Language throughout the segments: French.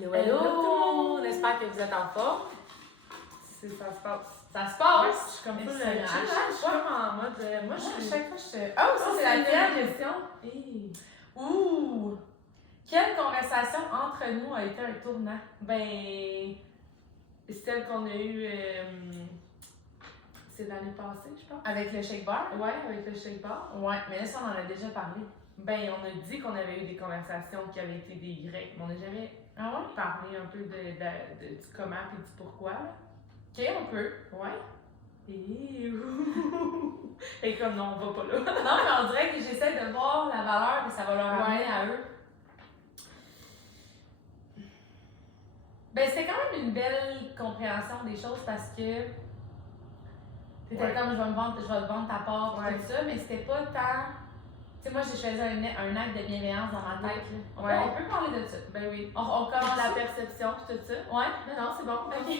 Hello, hello tout le monde! J'espère que vous êtes en forme. Ça se passe. Ça se passe? Je suis comme ça, ça, je suis comme en mode. Moi, à je suis. chaque fois, je te... Oh, ça, c'est la dernière question. Hey. Ouh! Quelle conversation entre nous a été un tournant? Ben. Celle qu'on a eue. C'est l'année passée, je pense. Avec le shake bar? Ouais, avec le shake bar. Ouais, mais là, ça, on en a déjà parlé. Ben, on a dit qu'on avait eu des conversations qui avaient été des grecs, mais on n'a jamais parlé un peu du comment et du pourquoi. Là. Ok, on peut. Ouais. Et comme non, on va pas là. Non, mais on dirait que j'essaie de voir la valeur que ça va leur amener à eux. Ben, c'était quand même une belle compréhension des choses parce que c'était comme je vais te vendre ta part, tout ça, mais c'était pas tant. Tu sais, moi, j'ai choisi un acte de bienveillance dans ma tête. Là. On peut parler de ça. Ben oui. On commence la perception et tout ça. Ouais. Non, c'est bon. Ok. Je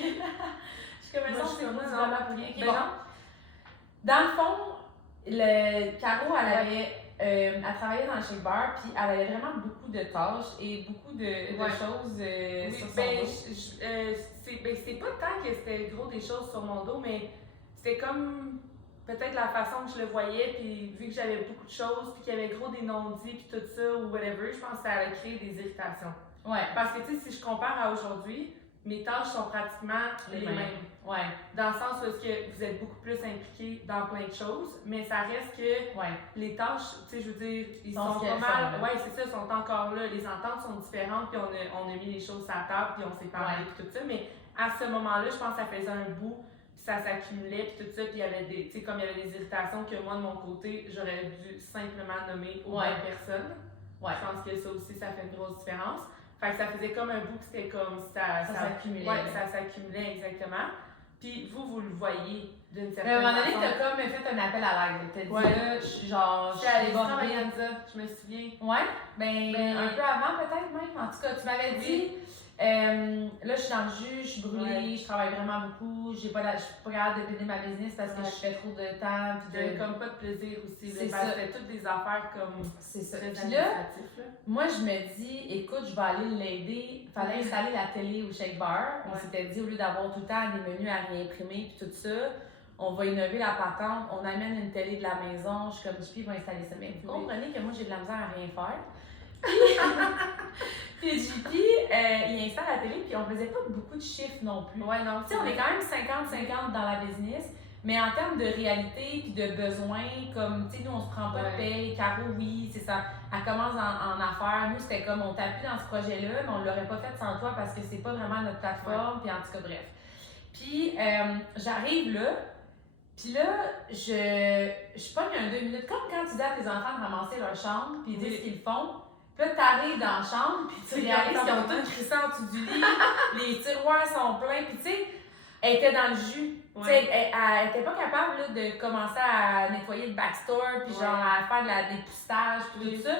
suis comme ça, c'est moi, non. pour rien. Ben bon. non. Dans le fond, Caro, elle travaillait dans le shake bar, puis elle avait vraiment beaucoup de tâches et beaucoup de choses sur son dos. C'est pas tant que c'était gros des choses sur mon dos, mais c'était comme peut-être la façon que je le voyais, puis vu que j'avais beaucoup de choses, puis qu'il y avait gros des non-dits, puis tout ça, ou whatever, je pense que ça allait créer des irritations. Ouais. Parce que, tu sais, si je compare à aujourd'hui, mes tâches sont pratiquement les mêmes. Ouais. Dans le sens où que vous êtes beaucoup plus impliqués dans plein de choses, mais ça reste que les tâches, tu sais, je veux dire, ils sont pas mal. Ouais, c'est ça, sont encore là. Les ententes sont différentes, puis on a mis les choses à la table, puis on s'est parlé, puis tout ça. Mais à ce moment-là, je pense que ça faisait un bout, puis ça s'accumulait, puis tout ça, puis il y avait des, tu sais, comme il y avait des irritations que moi, de mon côté, j'aurais dû simplement nommer aux bonnes personnes. Ouais. Je pense que ça aussi, ça fait une grosse différence. Fait que ça faisait comme un bout que c'était comme ça s'accumulait. Ouais, ça s'accumulait exactement. Puis vous le voyez d'une certaine façon. Mais à un moment donné, t'as comme fait un appel à l'aide. T'as dit là, je suis allée travailler à ça, je me souviens. Ouais, ben un peu avant peut-être même. En tout cas, tu m'avais dit, là je suis dans le jus, je suis brûlée, je travaille vraiment beaucoup, je suis pas capable de builder ma business parce que je fais trop de temps. Puis comme pas de plaisir aussi. C'est ça. C'était toutes des affaires comme. C'est ça. Puis là, moi je me dis, écoute, je vais aller l'aider. Il fallait installer la télé au shake bar. On s'était dit, au lieu d'avoir tout le temps des menus à réimprimer puis tout ça, on va innover la patente, on amène une télé de la maison, je suis comme JP va installer ça. Mais vous comprenez que moi j'ai de la misère à rien faire. Puis JP, il installe la télé, puis on faisait pas beaucoup de chiffres non plus. Ouais, non. Tu sais, on est quand même 50-50 dans la business, mais en termes de réalité puis de besoins, comme, tu sais, nous, on se prend pas de paye. Caro, oui, c'est ça. Elle commence en affaires. Nous, c'était comme, on t'appuie dans ce projet-là, mais on l'aurait pas fait sans toi parce que c'est pas vraiment notre plateforme, puis en tout cas, bref. Puis, j'arrive là, puis là, je pogne un 2 minutes, comme quand tu dis à tes enfants de ramasser leur chambre, puis ils disent ce qu'ils font. Puis là, t'arrives dans la chambre, puis tu réalises qu'ils ont tout crissé en dessous du lit, les tiroirs sont pleins, puis tu sais, elle était dans le jus. Tu sais, elle était pas capable là, de commencer à nettoyer le backstore, puis genre à faire des dépistage, puis tout ça.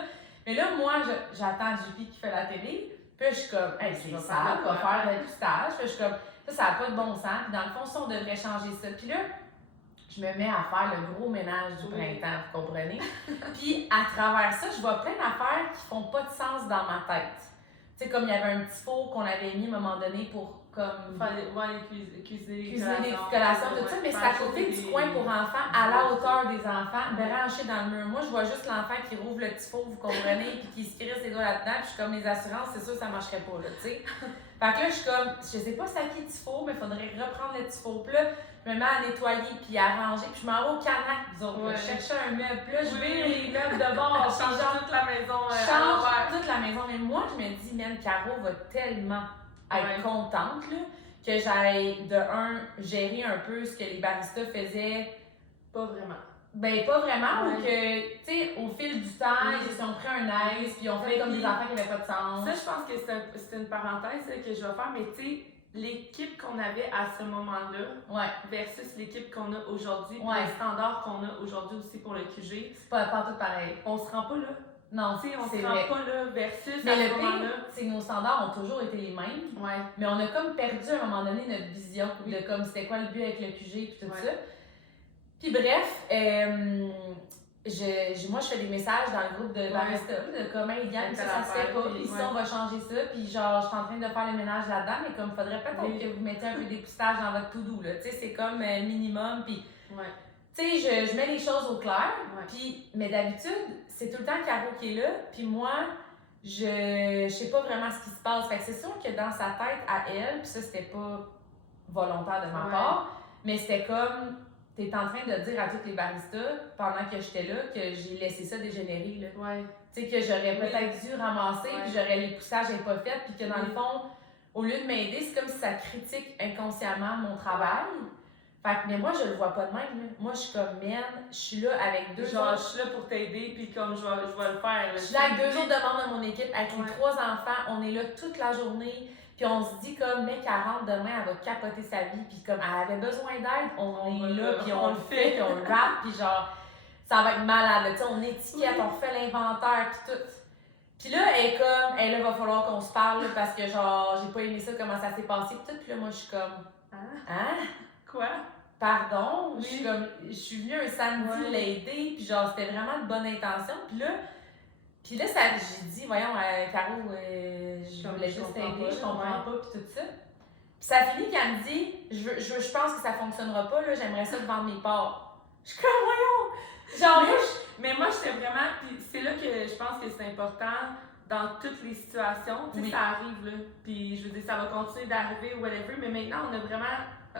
Mais là, moi, j'attends JP qui fait la télé, puis là, je suis comme, hey, c'est ça, on va faire le dépistage. Puis je suis comme, ça n'a pas de bon sens, puis dans le fond, ça, on devrait changer ça. Puis là, je me mets à faire le gros ménage du printemps, vous comprenez? Puis à travers ça, je vois plein d'affaires qui font pas de sens dans ma tête. Tu sais, comme il y avait un petit four qu'on avait mis à un moment donné pour comme cuisiner des collations, tout ça, mais c'est à côté du coin pour enfants, à la hauteur des enfants, branché dans le mur. Moi, je vois juste l'enfant qui rouvre le petit four, vous comprenez, puis qui se crisse les doigts là-dedans, puis je suis comme les assurances, c'est sûr que ça marcherait pas, là, tu sais. Fait que là, je suis comme, je sais pas c'est à qui le petit four, mais il faudrait reprendre le petit four. Puis là, je me mets à nettoyer, puis à ranger, puis je m'en vais au Canac, disons, je cherchais un meuble, puis là, je vais les meubles de bord, je change toute la maison, toute la maison. Mais moi, je me dis, man, Caro va tellement être contente, là, que j'aille, de gérer un peu ce que les baristas faisaient. Pas vraiment. Ben, pas vraiment, ou que, tu sais, au fil du temps, ils se sont pris un aise, puis on fait comme des enfants qui n'avaient pas de sens. Ça, je pense que c'est une parenthèse que je vais faire, mais tu sais, l'équipe qu'on avait à ce moment-là versus l'équipe qu'on a aujourd'hui, les standards qu'on a aujourd'hui aussi pour le QG. C'est pas tout pareil. On se rend pas là. Non, tu sais, on se rend pas là versus mais à ce moment-là. Mais c'est que nos standards ont toujours été les mêmes. Mais on a comme perdu à un moment donné notre vision de comme c'était quoi le but avec le QG et tout ça. Puis bref, moi, je fais des messages dans le groupe de barista, de comment ils gagnent, ça se fait pas, puis ici, on va changer ça, puis genre, je suis en train de faire le ménage là-dedans, mais comme, faudrait peut-être que vous mettiez un peu d'époussetage dans votre to-do, là, tu sais, c'est comme minimum, puis, tu sais, je mets les choses au clair, puis, mais d'habitude, c'est tout le temps Caro qui est là, puis moi, je sais pas vraiment ce qui se passe, fait que c'est sûr que dans sa tête à elle, puis ça, c'était pas volontaire de ma part, mais c'était comme... T'es en train de dire à tous les baristas, pendant que j'étais là, que j'ai laissé ça dégénérer, là. Tu sais, que j'aurais peut-être dû ramasser, puis j'aurais les poussages pas fait, puis que dans le fond, au lieu de m'aider, c'est comme si ça critique inconsciemment mon travail. Fait que, mais moi, je le vois pas de même, là. Moi, je suis comme, merde, je suis là avec deux autres... je suis là pour t'aider, puis comme je vais le faire. Je suis là avec 2 autres membres de mon équipe, avec les 3 enfants, on est là toute la journée. Puis on se dit comme, mec, elle rentre demain, elle va capoter sa vie. Puis comme, elle avait besoin d'aide, on est là, puis on le fait, puis on le rappe, puis genre, ça va être malade. Tu sais, on étiquette, on fait l'inventaire, puis tout. Puis là, elle est comme, là, va falloir qu'on se parle, là, parce que genre, j'ai pas aimé ça, comment ça s'est passé, puis tout. Puis là, moi, je suis comme, hein? Quoi? Pardon? Je suis venue un samedi l'aider, puis genre, c'était vraiment de bonne intention. Puis là, j'ai dit, voyons, Caro, je voulais juste t'aider, je comprends pas, puis tout ça. Puis ça finit qu'elle me dit, je pense que ça fonctionnera pas, là, j'aimerais ça te vendre mes parts. Je suis comme, voyons! Genre, mais moi, j'étais vraiment, puis c'est là que je pense que c'est important dans toutes les situations, tu sais, ça arrive, là. Puis je veux dire, ça va continuer d'arriver, whatever, mais maintenant, on a vraiment,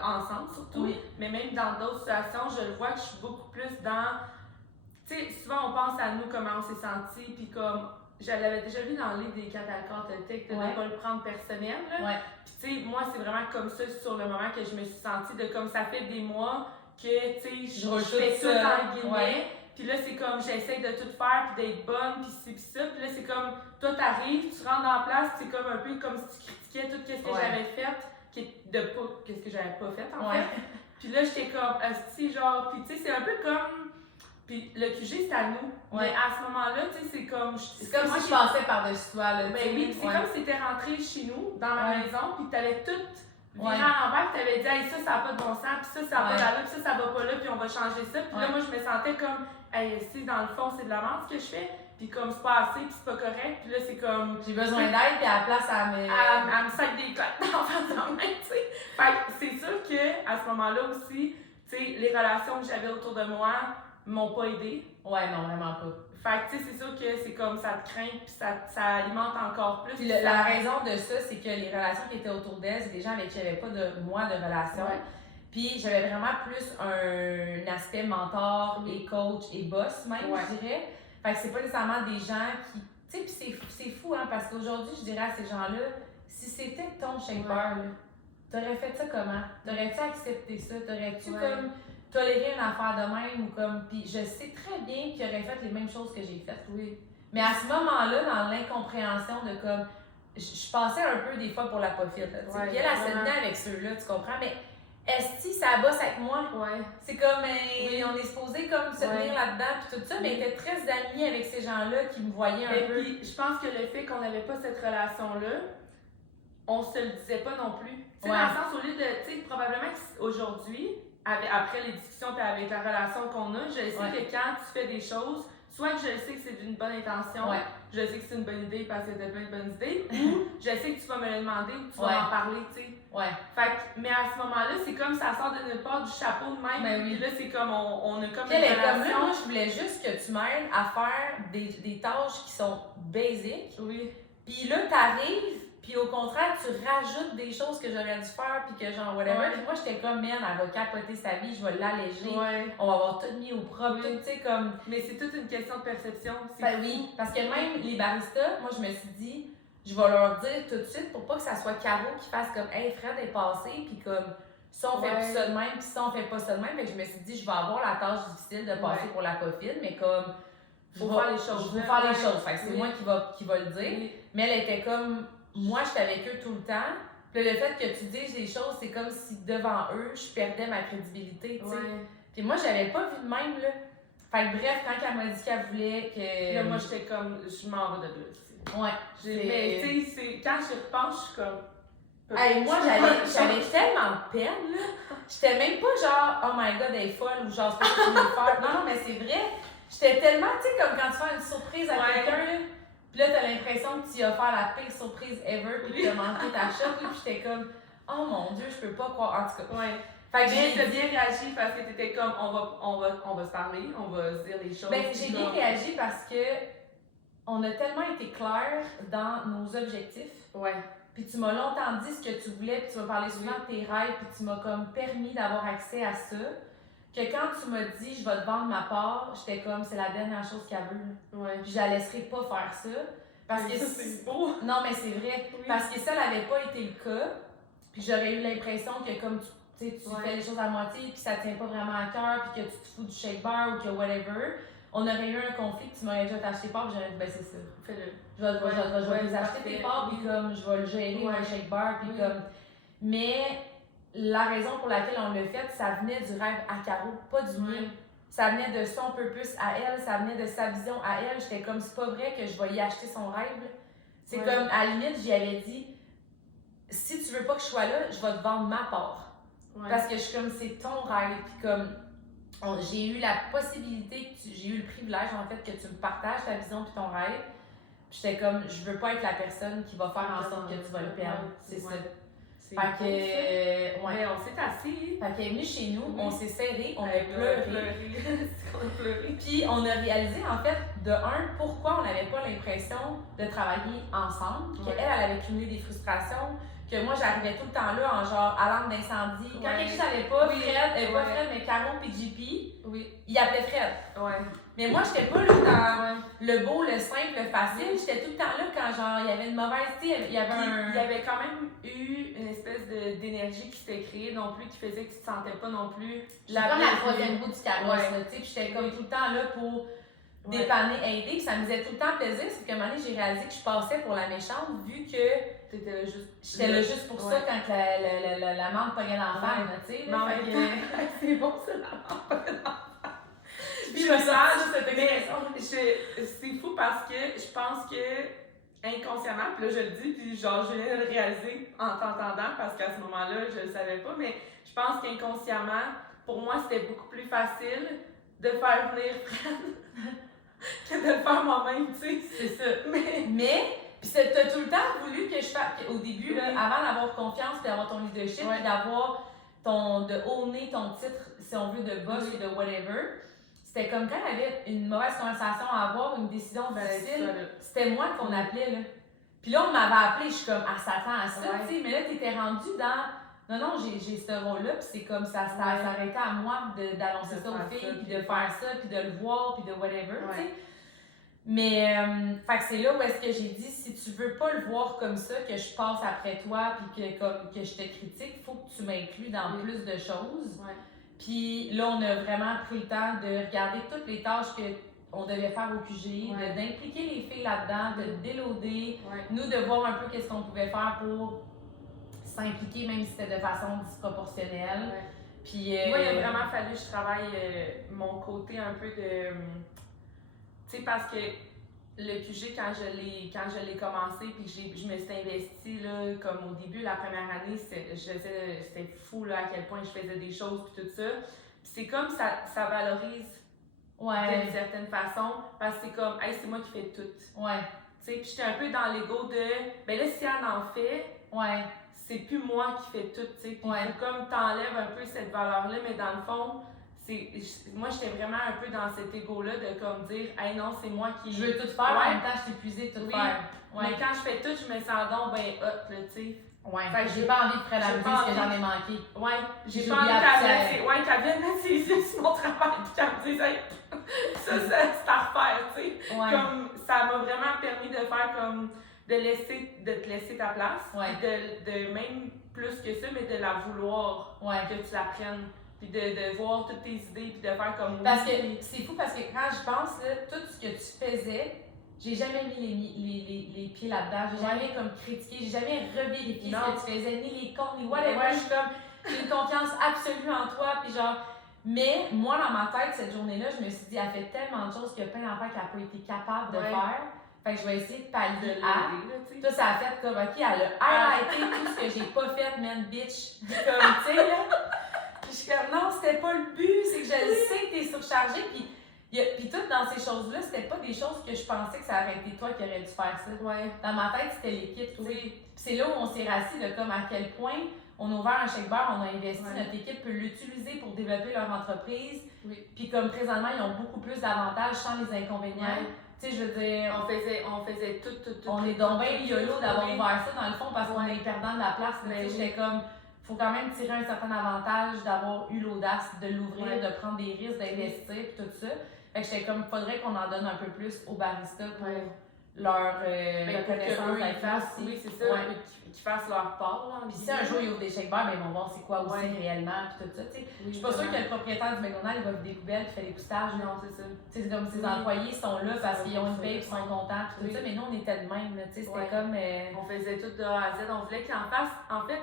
ensemble surtout, mais même dans d'autres situations, je le vois que je suis beaucoup plus dans... Tu sais, souvent on pense à nous, comment on s'est senti, puis comme, je l'avais déjà vu dans le livre des 4 accords Toltec, de ne pas le prendre personnel, là. Puis tu sais, moi, c'est vraiment comme ça sur le moment que je me suis sentie, de comme ça fait des mois que, tu sais, je fais tout en guillemets, puis là, c'est comme, j'essaie de tout faire, puis d'être bonne, puis ci, puis ça, puis là, c'est comme, toi, t'arrives, tu rentres dans la place, c'est comme un peu comme si tu critiquais tout ce que j'avais fait, qu'est-ce que j'avais pas fait, en fait. Puis là, j'étais comme, si, genre, puis tu sais, c'est un peu comme... Puis le QG, c'est à nous. Mais à ce moment-là, tu sais, c'est comme... C'est comme si je passais par-dessus toi, là. Ben oui, c'est comme si t'étais rentré chez nous, dans la maison, puis t'avais tout viré à l'envers, puis t'avais dit, hey, ça n'a pas de bon sens, puis ça va là, puis ça va pas là, puis on va changer ça. Puis là, moi, je me sentais comme, hey, si, dans le fond, c'est de la merde ce que je fais, puis comme c'est pas assez, puis c'est pas correct, puis là, c'est comme... J'ai besoin d'aide, puis à la place, elle me sac des claques dans la main, tu sais. Fait que c'est sûr qu'à ce moment-là aussi, tu sais, les relations que j'avais autour de moi m'ont pas aidé. Ouais, non, vraiment pas. Fait que, tu sais, c'est sûr que c'est comme ça te craint, puis ça alimente encore plus. Puis la raison de ça, c'est que les relations qui étaient autour d'elle, c'est des gens avec qui j'avais pas de relation. Puis j'avais vraiment plus un aspect mentor et coach et boss même, je dirais. Fait que c'est pas nécessairement des gens qui... Tu sais, puis c'est fou, hein, parce qu'aujourd'hui, je dirais à ces gens-là, si c'était ton shaper, là, t'aurais fait ça comment? T'aurais-tu accepté ça? T'aurais-tu comme toléré une affaire de même ou comme... Puis je sais très bien qu'il aurait fait les mêmes choses que j'ai faites. Mais à ce moment-là, dans l'incompréhension de comme... Je passais un peu des fois pour la poffite, là, puis elle se tenait avec ceux-là, tu comprends? Mais est-ce que ça bosse avec moi? C'est comme, on est supposé comme se tenir là-dedans puis tout ça, mais elle était très amie avec ces gens-là qui me voyaient un peu. Puis je pense que le fait qu'on n'avait pas cette relation-là, on se le disait pas non plus. Tu sais, dans le sens, au lieu de, tu sais, probablement qu'aujourd'hui, après les discussions et avec la relation qu'on a, je sais que quand tu fais des choses, soit que je sais que c'est d'une bonne intention, je sais que c'est une bonne idée parce que t'as plein de bonnes idées, ou je sais que tu vas me le demander ou tu vas m'en parler, tu sais. Fait que, mais à ce moment-là, c'est comme ça sort de nulle part du chapeau de même. Puis là, c'est comme on a comme une relation. Moi, je voulais juste que tu m'aides à faire des tâches qui sont basiques. Puis là, t'arrives, puis au contraire, tu rajoutes des choses que j'aurais dû faire, puis que genre, whatever. Puis moi, j'étais comme, man, elle va capoter sa vie, je vais l'alléger. On va avoir tout mis au propre, tu sais, comme... Mais c'est toute une question de perception. Oui, parce que même les baristas, moi, je me suis dit, je vais leur dire tout de suite pour pas que ça soit Caro qui fasse comme, hey, Fred est passé, puis comme, ça on fait plus ça de même, puis ça on fait pas ça de même. Mais je me suis dit, je vais avoir la tâche difficile de passer pour la poffine, mais comme, faut faire les choses. Je vais faire les choses. Fait que c'est moi qui va le dire. Mais elle était comme, moi, j'étais avec eux tout le temps. Puis le fait que tu dises des choses, c'est comme si devant eux, je perdais ma crédibilité, tu sais. Puis moi, j'avais pas vu de même, là. Fait que bref, quand elle m'a dit qu'elle voulait que... Là, moi, j'étais comme, je m'en vais de là. Mais tu sais, quand je repense, je suis comme... Hey, moi, j'avais tellement de peine, là. J'étais même pas genre, oh my god, elle est folle, ou genre, c'est pas ce que je veux faire. Non, mais c'est vrai. j'étais tellement, tu sais, comme quand tu fais une surprise à quelqu'un, là, pis là, t'as l'impression que tu vas faire la pire surprise ever, pis que t'as manqué ta shot, là, pis j'étais comme, oh mon Dieu, je peux pas croire, en tout cas. Ouais. Fait que mais t'as bien réagi parce que t'étais comme, on va se parler, on va se dire les choses. Ben, j'ai bien réagi parce que on a tellement été clairs dans nos objectifs. Ouais. Puis tu m'as longtemps dit ce que tu voulais, puis tu m'as parlé souvent de tes rêves, puis tu m'as comme permis d'avoir accès à ça. Que quand tu m'as dit je vais te vendre ma part, j'étais comme c'est la dernière chose qu'elle veut. Ouais. Puis je la laisserai pas faire ça. Parce que c'est beau. Non, mais c'est vrai. Oui. Parce que ça n'avait pas été le cas. Puis j'aurais eu l'impression que comme tu fais les choses à moitié, puis ça tient pas vraiment à cœur, puis que tu te fous du shake bar ou que whatever, on aurait eu un conflit, tu m'aurais déjà acheté part, puis j'aurais dit ben c'est ça. Fais-le. Je vais les acheter tes parts, puis comme je vais le gérer, le shake bar, puis comme. Mais la raison pour laquelle on l'a fait, ça venait du rêve à Caro, pas du mien. Ça venait de son purpose à elle, ça venait de sa vision à elle. J'étais comme, c'est pas vrai que je vais y acheter son rêve. C'est comme, à la limite, j'y avais dit, si tu veux pas que je sois là, je vais te vendre ma part. Parce que je suis comme, c'est ton rêve, puis comme. J'ai eu la possibilité, j'ai eu le privilège en fait que tu me partages ta vision puis ton rêve. J'étais comme, je veux pas être la personne qui va faire en sorte que tu vas le perdre. C'est ça. Fait que, mais on s'est assis. Fait qu'elle est venue chez nous, on s'est serrés, on a pleuré. On a pleuré. Puis on a réalisé en fait, de un, pourquoi on n'avait pas l'impression de travailler ensemble. Qu'elle, elle avait cumulé des frustrations. Que moi j'arrivais tout le temps là en genre alarme d'incendie. Quand quelque chose n'allait pas, Fred, pas Fred, mais Caro puis JP, il appelait Fred. Mais moi j'étais pas là dans le beau, le simple, le facile. J'étais tout le temps là quand genre il y avait une mauvaise, il y avait il y avait quand même eu une espèce d'énergie qui s'était créée non plus, qui faisait que tu te sentais pas non plus comme la troisième roue du carrosse, tu sais, puis j'étais comme tout le temps là pour dépanner, aider, puis ça me faisait tout le temps plaisir. C'est qu'à un moment donné, j'ai réalisé que je passais pour la méchante vu que t'étais là juste. J'étais là juste pour ça quand la menthe pognait dans la femme, tu sais. Non, mais c'est bon ça, la menthe pognait dans la femme. Puis je me sens cette expression. C'est fou parce que je pense que inconsciemment, puis là je le dis, puis genre je viens de le réaliser en t'entendant parce qu'à ce moment-là, je le savais pas, mais je pense qu'inconsciemment, pour moi, c'était beaucoup plus facile de faire venir Fred que de le faire moi-même, tu sais. C'est ça. Mais puis t'as tout le temps voulu que je fasse, au début, là, avant d'avoir confiance, puis d'avoir ton leadership, puis d'avoir de owner ton titre, si on veut, de boss ou de whatever, c'était comme quand il y avait une mauvaise conversation à avoir, une décision difficile, c'était moi qu'on appelait, là. Puis là, on m'avait appelé, je suis comme, ah, ça attend à ça, tu sais, mais là, t'étais rendu dans, non, j'ai ce rôle-là, puis c'est comme, ça s'arrêtait à moi d'annoncer ça aux filles, puis de faire ça, puis de le voir, puis de whatever, tu sais. Mais, fait que c'est là où est-ce que j'ai dit, si tu veux pas le voir comme ça, que je passe après toi, puis que je te critique, il faut que tu m'inclues dans plus de choses. Puis là, on a vraiment pris le temps de regarder toutes les tâches qu'on devait faire au QG, d'impliquer les filles là-dedans, de déloader, nous de voir un peu qu'est-ce qu'on pouvait faire pour s'impliquer, même si c'était de façon disproportionnelle. Puis, moi, il a vraiment fallu que je travaille mon côté un peu de... Tu sais, parce que le QG, quand je l'ai commencé, puis je me suis investie, là, comme au début, la première année, c'était fou, là, à quel point je faisais des choses, puis tout ça. Puis c'est comme ça valorise d'une certaine façon, parce que c'est comme, hey, c'est moi qui fais tout. Tu sais, puis j'étais un peu dans l'ego de, ben là, si elle en fait, c'est plus moi qui fais tout, tu sais. Puis faut comme t'enlèves un peu cette valeur-là, mais dans le fond, moi, j'étais vraiment un peu dans cet ego-là de comme dire, hey non, c'est moi qui. Je veux tout faire, en même temps, je suis épuisée de tout faire. Mais quand je fais tout, je me sens donc ben hot, là, tu sais. Fait que j'ai pas envie de faire la musique parce que j'en ai manqué. J'ai pas envie qu'elle vienne mettre ses yeux sur mon travail et qu'elle me dise, hey, ça, c'est à refaire, tu sais. Comme, ça m'a vraiment permis de faire comme, de te laisser ta place. De même plus que ça, mais de la vouloir, que tu la prennes. Puis de voir toutes tes idées, puis de faire comme... Parce que c'est fou, parce que quand je pense, là, tout ce que tu faisais, j'ai jamais mis les pieds là-dedans, j'ai jamais comme critiqué, j'ai jamais revérifié ce que tu faisais, ni les comptes, ni whatever. Je suis comme, j'ai une confiance absolue en toi, puis genre... Mais moi, dans ma tête, cette journée-là, je me suis dit, elle fait tellement de choses qu'il y a plein d'enfants qu'elle n'a pas été capable de faire. Fait que je vais essayer de pallier à. Toi, ça a fait comme, OK, elle a highlighté tout ce que j'ai pas fait, man, bitch. Comme, tu sais, là... Puis je suis comme, non, c'était pas le but, c'est que je le sais que t'es surchargée. Puis Puis tout dans ces choses-là, c'était pas des choses que je pensais que ça aurait été toi qui aurais dû faire ça. Ouais. Dans ma tête, c'était l'équipe, tu sais. Oui. Puis c'est là où on s'est rassis de comme à quel point on a ouvert un chèque bar, on a investi, notre équipe peut l'utiliser pour développer leur entreprise. Oui. Puis comme présentement, ils ont beaucoup plus d'avantages sans les inconvénients. Tu sais, je veux dire... On faisait tout. On est donc bien YOLO d'avoir ouvert ça dans le fond parce qu'on est perdant de la place. Tu sais, j'étais comme... Faut quand même tirer un certain avantage d'avoir eu l'audace de l'ouvrir, de prendre des risques, d'investir et tout ça. Fait que j'étais comme, faudrait qu'on en donne un peu plus aux baristas pour leur reconnaissance d'être. Oui, c'est ça, qu'ils fassent leur part. Là, puis si un jour ils ouvrent des shake bars, ben, ils vont voir c'est quoi aussi réellement puis tout ça. Je suis pas sûre que le propriétaire du McDonald's il va vider des poubelles et fait des coustages. Non, c'est ça. C'est comme ses employés sont là parce qu'ils ont une paye et sont contents puis tout ça, mais nous on était de même. C'était comme. On faisait tout de A à Z, on voulait qu'ils en fassent. En fait,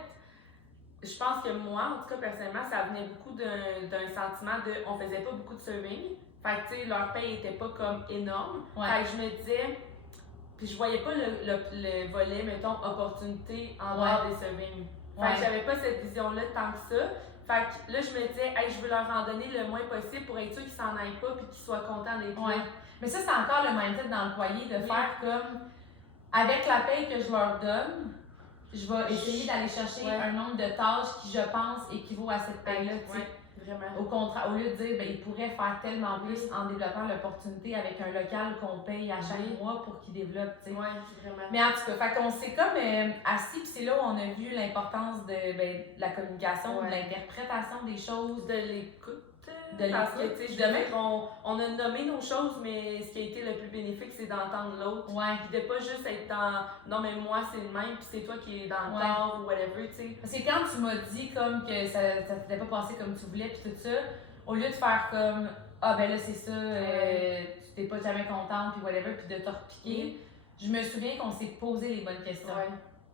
je pense que moi, en tout cas personnellement, ça venait beaucoup d'un sentiment de on faisait pas beaucoup de serving. Fait que tu sais, leur paye était pas comme énorme. Fait que je me disais, puis je voyais pas le volet, mettons, opportunité en dehors des serving. Fait que j'avais pas cette vision-là tant que ça. Fait que là, je me disais, hey, je veux leur en donner le moins possible pour être sûr qu'ils s'en aillent pas puis qu'ils soient contents d'être là. Mais ça, c'est encore le mindset d'employé de faire comme, avec la paye que je leur donne, je vais essayer d'aller chercher un nombre de tâches qui, je pense, équivaut à cette paye-là. Au contraire, au lieu de dire, ben, ils pourraient faire tellement plus en développant l'opportunité avec un local qu'on paye à chaque mois pour qu'ils développent. Vraiment. Mais en tout cas, fait qu'on s'est comme assis, puis c'est là où on a vu l'importance de la communication, de l'interprétation des choses, de l'écoute. Parce que, tu sais, on a nommé nos choses, mais ce qui a été le plus bénéfique, c'est d'entendre l'autre. Puis de pas juste être dans non, mais moi, c'est le même, puis c'est toi qui es dans le tort ou whatever, tu sais. Parce que quand tu m'as dit comme que ça ne t'était pas passé comme tu voulais, puis tout ça, au lieu de faire comme ah, ben là, c'est ça, tu t'es pas jamais contente, puis whatever, puis de te repiquer, je me souviens qu'on s'est posé les bonnes questions.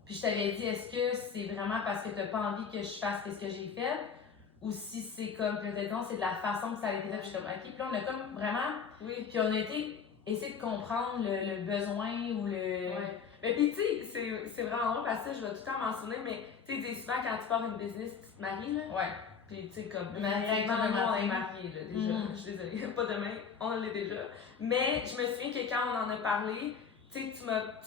Puis je t'avais dit, est-ce que c'est vraiment parce que tu n'as pas envie que je fasse ce que j'ai fait? Ou si c'est comme, peut-être non, c'est de la façon que ça a été fait. Puis je suis comme, ok. Puis là, on a comme vraiment. Puis on a essayé de comprendre le besoin ou le. Mais puis, tu sais, c'est vraiment drôle parce que je vais tout le temps mentionner, mais tu sais, souvent quand tu pars une business, tu te maries, là. Puis, tu sais, comme. Effectivement, on est mariés, là, déjà. Je suis désolée, pas demain, on l'est déjà. Mais je me souviens que quand on en a parlé, tu sais, tu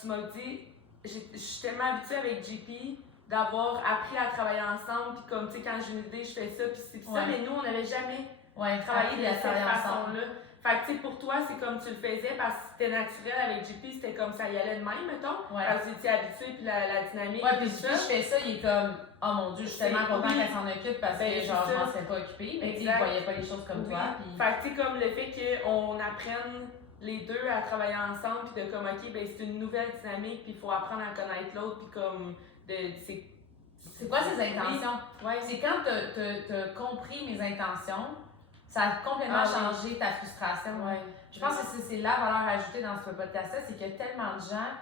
m'as dit, je suis tellement habituée avec JP d'avoir appris à travailler ensemble, puis comme, tu sais, quand j'ai une idée, je fais ça, puis c'est ça, mais nous, on n'avait jamais travaillé de cette façon-là. Fait que, tu sais, pour toi, c'est comme tu le faisais parce que c'était naturel avec JP, c'était comme ça y allait de même, mettons. Parce que tu étais habitué, puis la dynamique. Puis JP, je fais ça, il est comme, oh mon Dieu, je suis tellement contente qu'elle s'en occupe parce que, genre, je m'en serais pas occupée, mais tu sais, il voyait pas les choses comme toi. Puis... Fait que, tu sais, comme le fait qu'on apprenne les deux à travailler ensemble, puis de comme, ok, ben c'est une nouvelle dynamique, puis il faut apprendre à connaître l'autre, puis comme, c'est quoi ses intentions? C'est quand t'as compris mes intentions, ça a complètement changé ta frustration. Je pense que c'est la valeur ajoutée dans ce podcast-là, c'est qu'il y a tellement de gens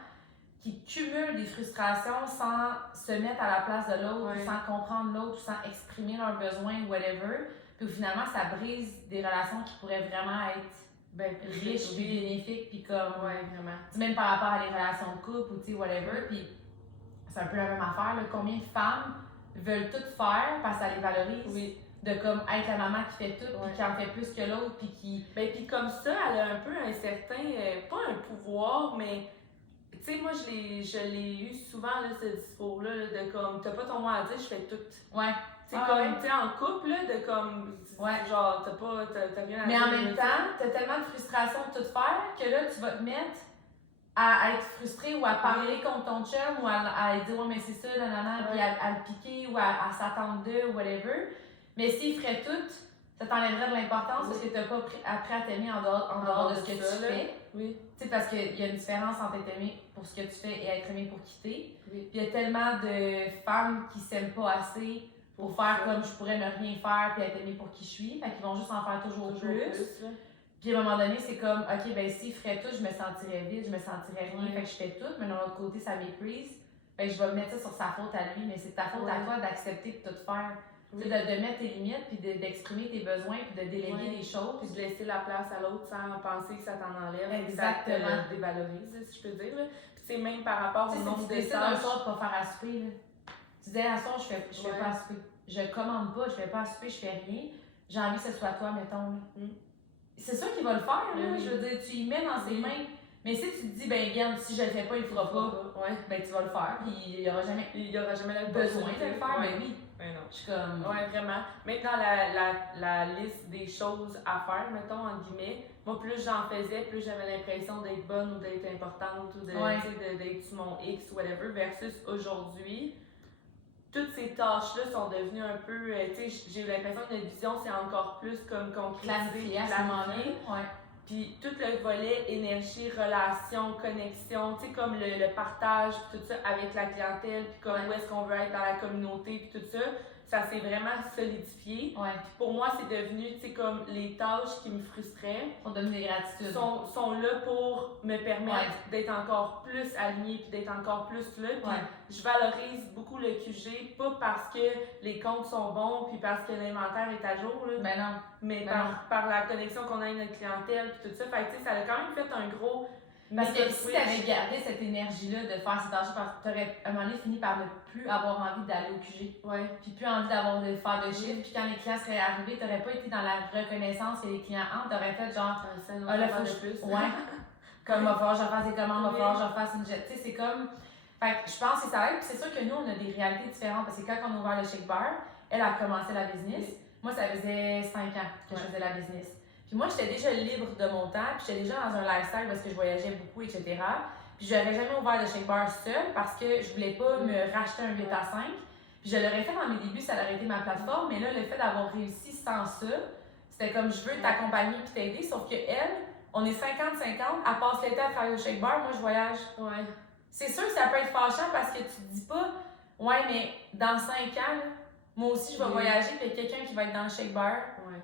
qui cumulent des frustrations sans se mettre à la place de l'autre, sans comprendre l'autre, sans exprimer leurs besoins, whatever. Puis finalement, ça brise des relations qui pourraient vraiment être riches, puis bénéfiques, puis comme. Vraiment. Même par rapport à les relations de couple ou tu sais, whatever. Puis c'est un peu la même affaire, là. Combien de femmes veulent tout faire parce que ça les valorise? De comme être la maman qui fait tout, puis qui en fait plus que l'autre, puis qui. Puis comme ça, elle a un peu un certain, pas un pouvoir, mais tu sais, moi je l'ai eu souvent, là, ce discours-là, là, de comme, t'as pas ton mot à dire, je fais tout. Tu sais, comme, tu sais, en couple, là, de comme, genre, t'as rien à dire. Mais en même temps, t'as tellement de frustration de tout faire que là, tu vas te mettre à être frustré ou à parler contre ton chum ou à dire, ouais, mais c'est ça, nanana, puis à le piquer ou à s'attendre d'eux ou whatever. Mais s'il ferait tout, ça t'enlèverait de l'importance parce que tu n'as pas appris à t'aimer en dehors de ce que tu fais. Tu sais, parce qu'il y a une différence entre être aimé pour ce que tu fais et être aimé pour quitter. Puis il y a tellement de femmes qui s'aiment pas assez pour faire comme je pourrais ne rien faire puis être aimée pour qui je suis. Fait qu'ils vont juste en faire toujours plus. Puis à un moment donné, c'est comme, ok, ben s'il ferait tout, je me sentirais vide, je me sentirais rien. Fait que je fais tout, mais d'un autre côté, ça méprise. Fait que je vais mettre ça sur sa faute à lui, mais c'est ta faute à toi d'accepter de tout faire. De mettre tes limites, puis d'exprimer tes besoins, puis de déléguer les choses. Puis de laisser la place à l'autre sans penser que ça t'en enlève. Exactement. Ça te dévalorise, si je peux dire. Là. Puis c'est même par rapport au nombre de tâches. Un soir de pas faire à souper, là. Tu disais, à soir, je fais pas à souper. Je commande pas, je fais pas à souper, je fais rien. J'ai envie que ce soit toi, mettons. c'est sûr qu'il va le faire, là. Je veux dire, tu y mets dans ses mains. Mais si tu te dis, ben, regarde, si je le fais pas, il le fera pas, ben, tu vas le faire, puis il y aura jamais le besoin de le faire, ben oui. Ben non. Je suis comme. Ouais, vraiment. Même dans la liste des choses à faire, mettons, en guillemets, moi, plus j'en faisais, plus j'avais l'impression d'être bonne ou d'être importante ou d'être sur mon X ou whatever, versus aujourd'hui, toutes ces tâches-là sont devenues un peu, tu sais, j'ai eu l'impression que notre vision, c'est encore plus comme concrétisé, clarifié. Puis tout le volet énergie, relation, connexion, tu sais, comme le partage, tout ça avec la clientèle, puis comme où est-ce qu'on veut être dans la communauté, puis tout ça, ça s'est vraiment solidifié. Puis pour moi, c'est devenu, tu sais, comme les tâches qui me frustraient. Sont devenues des gratitudes. Sont là pour me permettre d'être encore plus alignée, puis d'être encore plus là. Puis je valorise beaucoup le QG, pas parce que les comptes sont bons, puis parce que l'inventaire est à jour, là. Ben non. Mais par la connexion qu'on a avec notre clientèle, puis tout ça. Fait que, tu sais, ça a quand même fait un gros. Parce que si tu avais gardé cette énergie-là de faire ces tâches, tu aurais à un moment donné fini par ne plus avoir envie d'aller au QG. Puis plus envie de faire de chiffres. Puis quand les clients seraient arrivés, tu n'aurais pas été dans la reconnaissance que les clients ont. Tu aurais fait genre. Là, faut que je plus. Comme, va falloir que je fasse des commandes, va falloir que je fasse une jet. Tu sais, c'est comme. Fait que je pense que ça aide. Puis c'est sûr que nous, on a des réalités différentes. Parce que quand on a ouvert le Shake Bar, elle a commencé la business. Moi, ça faisait 5 ans que je faisais la business. Puis moi, j'étais déjà libre de mon temps, puis j'étais déjà dans un lifestyle parce que je voyageais beaucoup, etc. Puis je n'aurais jamais ouvert le Shake Bar seule parce que je voulais pas me racheter un 8 à 5. Puis je l'aurais fait dans mes débuts, ça aurait été ma plateforme, mais là, le fait d'avoir réussi sans ça, c'était comme je veux t'accompagner puis t'aider, sauf que elle, on est 50-50, elle passe l'été à travailler au Shake Bar, moi je voyage. C'est sûr que ça peut être fâchant parce que tu te dis pas, mais dans 5 ans, là, moi aussi je vais voyager, puis il y a quelqu'un qui va être dans le Shake Bar.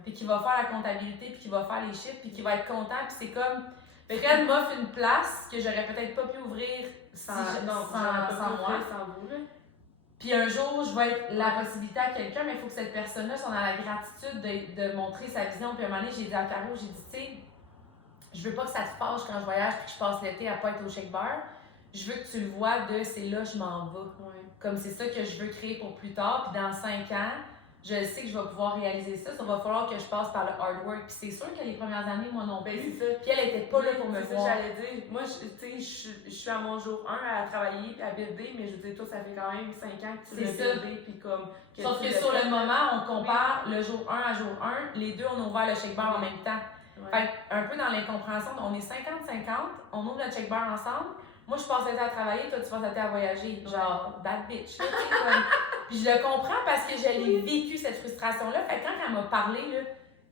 Puis qui va faire la comptabilité, puis qui va faire les chiffres, puis qui va être content, puis c'est comme Fred m'offre une place que j'aurais peut-être pas pu ouvrir sans moi. Puis un jour, je vais être la possibilité à quelqu'un, mais il faut que cette personne-là soit dans la gratitude de montrer sa vision. Puis à un moment donné, j'ai dit à Caro, j'ai dit, tu sais, je veux pas que ça te fâche quand je voyage puis que je passe l'été à pas être au Shake Bar. Je veux que tu le vois de c'est là je m'en vais. Comme c'est ça que je veux créer pour plus tard. Puis dans 5 ans, je sais que je vais pouvoir réaliser ça. Ça va falloir que je passe par le hard work. Puis c'est sûr que les premières années, moi non plus. C'est ça. Puis elle était pas là pour me voir. C'est ça que j'allais dire. Moi, tu sais, je suis à mon jour 1 à travailler et à builder, mais je veux dire, toi, ça fait quand même 5 ans que tu l'as buildé. Puis comme. Sauf que sur le moment, on compare le jour 1 à jour 1. Les deux, on a ouvert le Shake Bar en même temps. Fait un peu dans l'incompréhension, on est 50-50, on ouvre le Shake Bar ensemble. Moi, je passe l'été à travailler, toi, tu passes l'été à voyager. Genre, bad bitch. Puis je le comprends parce que j'ai vécu cette frustration-là. Fait que quand elle m'a parlé, là,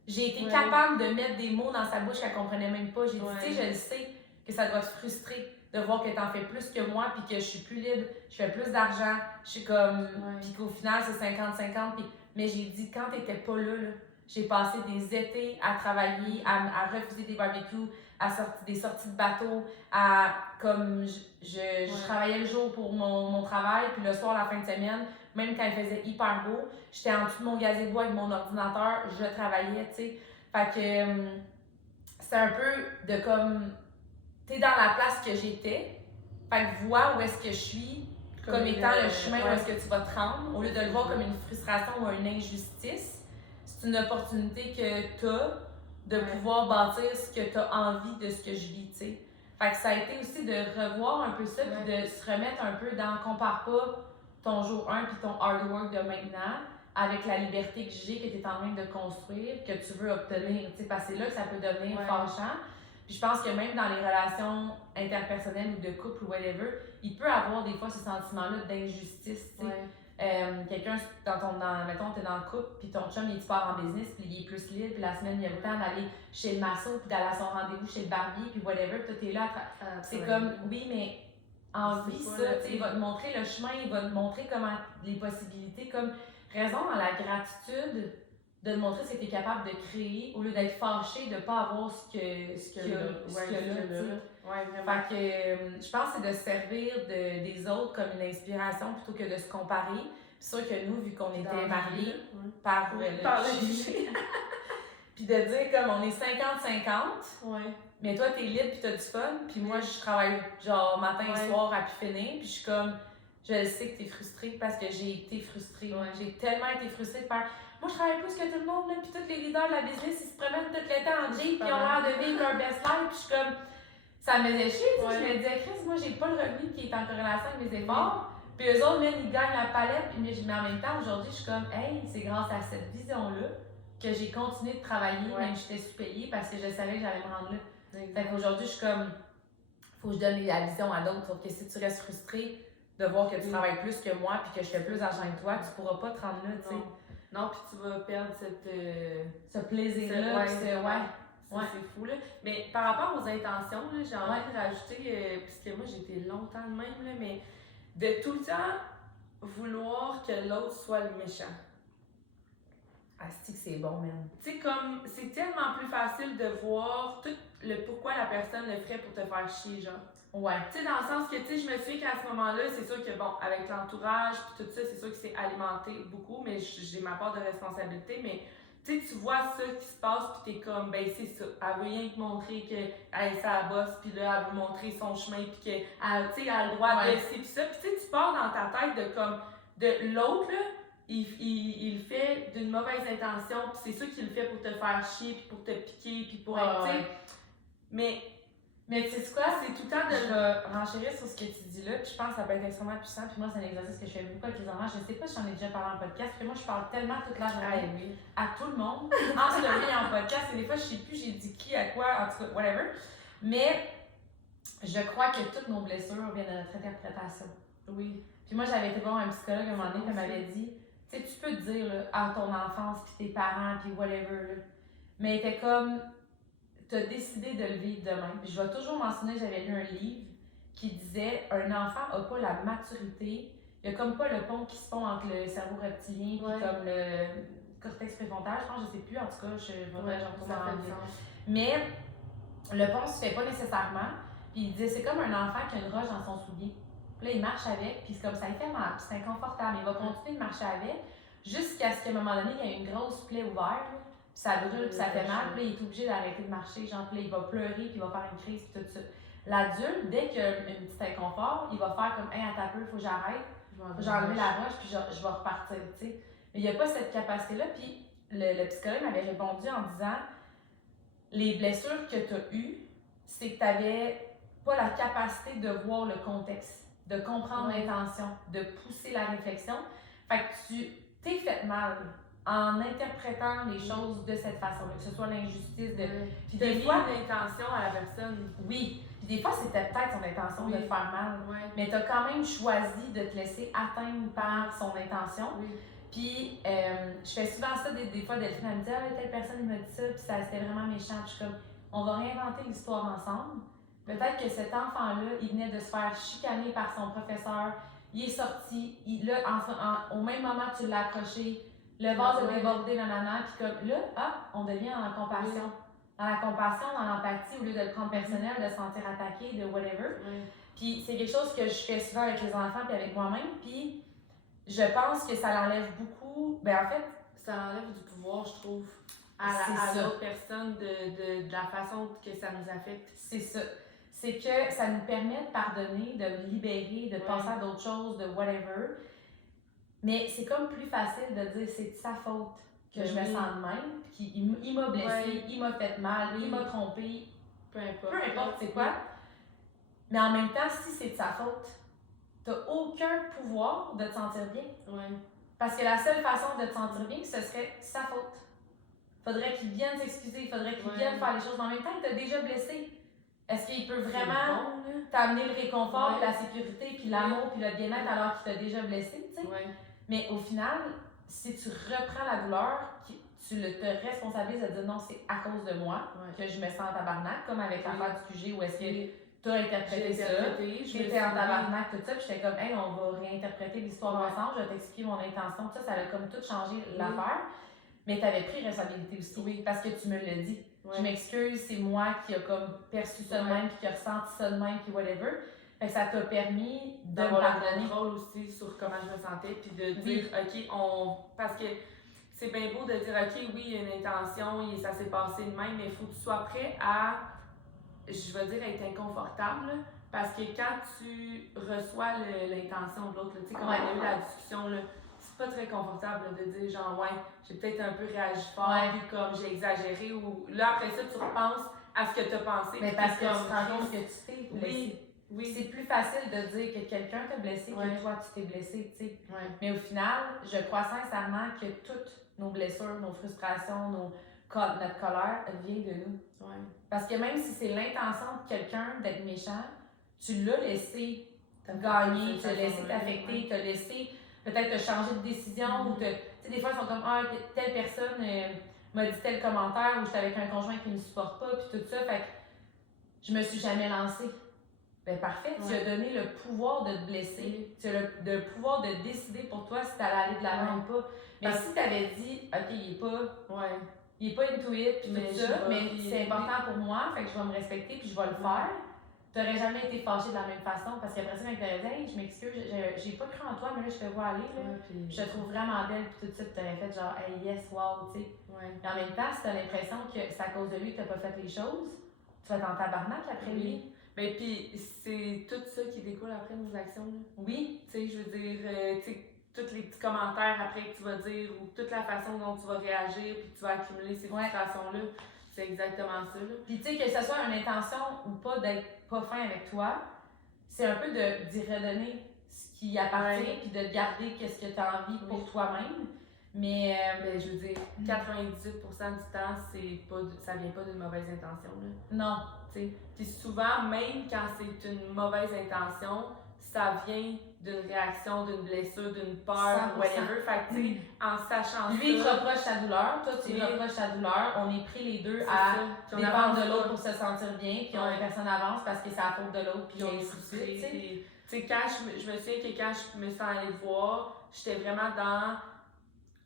j'ai été capable de mettre des mots dans sa bouche qu'elle comprenait même pas. J'ai dit, tu sais, je le sais que ça doit te frustrer de voir que t'en fais plus que moi, puis que je suis plus libre, je fais plus d'argent, je suis comme. Puis qu'au final, c'est 50-50. Mais j'ai dit, quand t'étais pas là, j'ai passé des étés à travailler, à refuser des barbecues, à des sorties de bateau, à comme je travaillais le jour pour mon travail, puis le soir, la fin de semaine, même quand il faisait hyper beau, j'étais en dessous de mon gazebo avec mon ordinateur, je travaillais, tu sais. Fait que c'est un peu de comme, t'es dans la place que j'étais, fait que vois où est-ce que je suis, comme étant le chemin où est-ce que tu vas te rendre, au lieu de le voir comme une frustration ou une injustice. C'est une opportunité que tu as de pouvoir bâtir ce que tu as envie de ce que je vis, tu sais. Fait que ça a été aussi de revoir un peu ça, puis de se remettre un peu dans, compare pas ton jour 1 puis ton hard work de maintenant avec la liberté que j'ai, que tu es en train de construire, que tu veux obtenir, tu sais, parce que c'est là que ça peut devenir fâchant. Puis je pense que même dans les relations interpersonnelles ou de couple ou whatever, il peut avoir des fois ce sentiment-là d'injustice, tu sais. Quelqu'un, mettons, t'es dans le couple, puis ton chum, il part en business, puis il est plus libre, puis la semaine, il a le temps d'aller chez le maçon, puis d'aller à son rendez-vous chez le barbier, puis whatever, puis toi, t'es là. C'est comme, oui, mais en vie, ça, tu sais, il va te montrer le chemin, il va te montrer comment les possibilités, comme raison dans la gratitude de te montrer ce que t'es capable de créer, au lieu d'être fâché, de pas avoir ce qu'il y a là. Fait que je pense que c'est de se servir des autres comme une inspiration plutôt que de se comparer. C'est sûr que nous, vu qu'on était mariés par le QG, puis de dire comme on est 50-50, mais toi t'es libre puis t'as du fun, puis moi je travaille genre matin et soir à pu finir, puis je suis comme, je sais que t'es frustrée parce que j'ai été frustrée. J'ai tellement été frustrée de faire. Moi, je travaille plus que tout le monde, là, puis tous les leaders de la business, ils se promènent tout l'été en Jeep, puis ils ont l'air de vivre leur best life, puis je suis comme. Ça me faisait chier, je me disais, Chris, moi, j'ai pas le revenu qui est en corrélation avec mes efforts, puis eux autres, ils gagnent la palette, puis mais en même temps, aujourd'hui, je suis comme, hey, c'est grâce à cette vision-là que j'ai continué de travailler, même si j'étais sous-payée, parce que je savais que j'allais me rendre là. Fait qu'aujourd'hui, je suis comme, faut que je donne la vision à d'autres, sauf que si tu restes frustré de voir que tu travailles plus que moi, puis que je fais plus d'argent que toi, tu pourras pas te rendre là, tu sais. Non, puis tu vas perdre ce plaisir-là, c'est fou, là. Mais par rapport aux intentions, là, j'ai envie de rajouter, puisque moi j'étais longtemps de même, là, mais de tout le temps vouloir que l'autre soit le méchant. Ah, c'est bon, même. Tu sais, comme, c'est tellement plus facile de voir tout le pourquoi la personne le ferait pour te faire chier, genre. Ouais. Tu sais, dans le sens que, tu sais, je me souviens qu'à ce moment-là, c'est sûr que, bon, avec l'entourage puis tout ça, c'est sûr que c'est alimenté beaucoup, mais j'ai ma part de responsabilité, mais tu sais, tu vois ça qui se passe puis t'es comme, ben c'est ça, elle veut rien te montrer qu'elle ça bosse puis là, elle veut montrer son chemin puis qu'elle, tu sais, elle a le droit de laisser puis ça, puis tu sais, tu pars dans ta tête de comme, de l'autre, là, il le fait d'une mauvaise intention puis c'est sûr qu'il le fait pour te faire chier puis pour te piquer puis pour être, tu sais, mais tu sais quoi, c'est tout le temps de... Je vais renchérir sur ce que tu dis là, puis je pense que ça peut être extrêmement puissant, puis moi c'est un exercice que je fais beaucoup avec les enfants, je sais pas si j'en ai déjà parlé en podcast, parce que moi je parle tellement toute la journée à tout le monde, en story et en podcast, et des fois je sais plus j'ai dit qui à quoi, en tout cas, whatever, mais je crois que toutes nos blessures viennent de notre interprétation. Oui. Puis moi j'avais été voir un psychologue à un moment donné qui m'avait dit, tu sais, tu peux te dire là, à ton enfance, puis tes parents, puis whatever, là, mais elle était comme... tu as décidé de le vivre de même. Puis je vais toujours mentionner, j'avais lu un livre qui disait un enfant n'a pas la maturité, il n'y a comme pas le pont qui se fond entre le cerveau reptilien puis comme le cortex préfrontal, je pense, je sais plus, en tout cas, je retourne en vie. Mais le pont se fait pas nécessairement, puis il disait c'est comme un enfant qui a une roche dans son soulier. Puis là, il marche avec, puis c'est comme ça, il fait mal, puis c'est inconfortable, il va continuer de marcher avec, jusqu'à ce qu'à un moment donné, il y ait une grosse plaie ouverte, puis ça brûle, puis ça fait mal, puis là, il est obligé d'arrêter de marcher, genre, puis là, il va pleurer, puis il va faire une crise, puis tout ça. L'adulte, dès qu'il y a une petite inconfort, il va faire comme, hey, attends un peu, il faut que j'arrête, faut que j'enlève la roche, puis je vais repartir, tu sais. Mais il n'y a pas cette capacité-là, puis le psychologue m'avait répondu en disant, les blessures que tu as eues, c'est que tu n'avais pas la capacité de voir le contexte, de comprendre l'intention, de pousser la réflexion. Fait que tu t'es fait mal en interprétant les choses de cette façon-là, que ce soit l'injustice de... Puis des fois, l'intention à la personne. Oui, puis des fois, c'était peut-être son intention de te faire mal, mais tu as quand même choisi de te laisser atteindre par son intention. Puis, je fais souvent ça des fois, Delphine, elle me dit « Ah, telle personne me dit ça, puis ça c'était vraiment méchant. » Puis je suis comme « On va réinventer l'histoire ensemble. Peut-être que cet enfant-là, il venait de se faire chicaner par son professeur, il est sorti, au même moment, tu l'as accroché, le vase a débordé, nanana, puis comme là, on devient dans la compassion. Dans la compassion, dans l'empathie, au lieu de le prendre personnel, de se sentir attaqué, de whatever. Puis c'est quelque chose que je fais souvent avec les enfants puis avec moi-même, puis je pense que ça l'enlève beaucoup. Ben en fait, ça enlève du pouvoir, je trouve, à l'autre personne de la façon que ça nous affecte. C'est ça. C'est que ça nous permet de pardonner, de libérer, de passer à d'autres choses, de whatever. Mais c'est comme plus facile de dire c'est de sa faute que je me sens de même, qu'il m'a blessé, il m'a fait mal, il m'a trompé. Peu importe. Peu importe c'est quoi. Mais en même temps, si c'est de sa faute, t'as aucun pouvoir de te sentir bien. Parce que la seule façon de te sentir bien, ce serait sa faute. Faudrait qu'il vienne s'excuser, il faudrait qu'il vienne faire les choses. Mais en même temps, il t'a déjà blessé. Est-ce qu'il peut vraiment t'amener le réconfort, puis la sécurité, puis l'amour, puis le bien-être alors qu'il t'a déjà blessé, tu sais? Mais au final, si tu reprends la douleur, tu te responsabilises de dire non, c'est à cause de moi que je me sens en tabarnak, comme avec l'affaire du QG où est-ce que tu as interprété ça, j'étais en tabarnak, tout ça, puis j'étais comme, hey, on va réinterpréter l'histoire ensemble, je vais t'expliquer mon intention, tout ça, ça avait comme tout changé l'affaire, mais tu avais pris responsabilité aussi, parce que tu me l'as dit. Je m'excuse, c'est moi qui a comme perçu ça de même, puis qui a ressenti ça de même, puis whatever. Fait que ça t'a permis d'avoir le contrôle aussi sur comment je me sentais, puis de dire, OK, parce que c'est bien beau de dire, OK, oui, il y a une intention, et ça s'est passé de même, mais il faut que tu sois prêt à, je vais dire, être inconfortable Parce que quand tu reçois l'intention de l'autre, tu sais, comme on a eu la discussion, là, c'est pas très confortable là, de dire genre, ouais, j'ai peut-être un peu réagi fort, puis comme j'ai exagéré, ou là, après ça, tu repenses à ce que tu as pensé. Mais parce que tu te rends compte que tu t'es blessé. Oui. C'est plus facile de dire que quelqu'un t'a blessé que toi, tu t'es blessé, tu sais. Mais au final, je crois sincèrement que toutes nos blessures, nos frustrations, notre colère vient de nous. Parce que même si c'est l'intention de quelqu'un d'être méchant, tu l'as laissé gagner, tu l'as laissé t'affecter, tu l'as laissé peut-être te changer de décision, ou tu sais, des fois, ils sont comme, ah, telle personne m'a dit tel commentaire, ou j'étais avec un conjoint qui ne me supporte pas, puis tout ça, fait que je me suis jamais lancée. Ben parfait, tu as donné le pouvoir de te blesser, tu as le pouvoir de décider pour toi si tu allais aller de l'avant ou pas. Mais si tu avais dit, ok, il est pas into it, puis tout ça, mais c'est important pour moi, fait que je vais me respecter, puis je vais le faire. Tu n'aurais jamais été fâché de la même façon, parce qu'après ça, quand tu aurais dit, hey, je m'excuse, j'ai pas cru en toi, mais là, je te vois aller, là, je te trouve vraiment belle, puis tout ça, puis tu aurais fait genre, hey, yes, wow, tu sais. Et en même temps, si tu as l'impression que c'est à cause de lui que tu n'as pas fait les choses, tu vas être en tabarnak après lui. Mais puis, c'est tout ça qui découle après nos actions, là. Oui. Tu sais, je veux dire, tu sais, tous les petits commentaires après que tu vas dire, ou toute la façon dont tu vas réagir, puis tu vas accumuler ces frustrations-là, c'est exactement ça, là. Puis, tu sais, que ce soit une intention ou pas d'être pas fin avec toi, c'est un peu d'y redonner ce qui appartient, puis de garder qu'est-ce que tu as envie pour toi-même. Mais je veux dire, 98% du temps, ça vient pas d'une mauvaise intention, là. Non. Puis souvent, même quand c'est une mauvaise intention, ça vient d'une réaction, d'une blessure, d'une peur, 100%. Whatever. Fait que, tu sais, en sachant lui, il te reproche ta douleur, toi, tu lui reproches ta douleur. On est pris les deux à dépendre de l'autre pour se sentir bien, puis personne avance parce que c'est à faute de l'autre, puis on est frustré. Tu sais, quand je me souviens que quand je me suis allée te voir, j'étais vraiment dans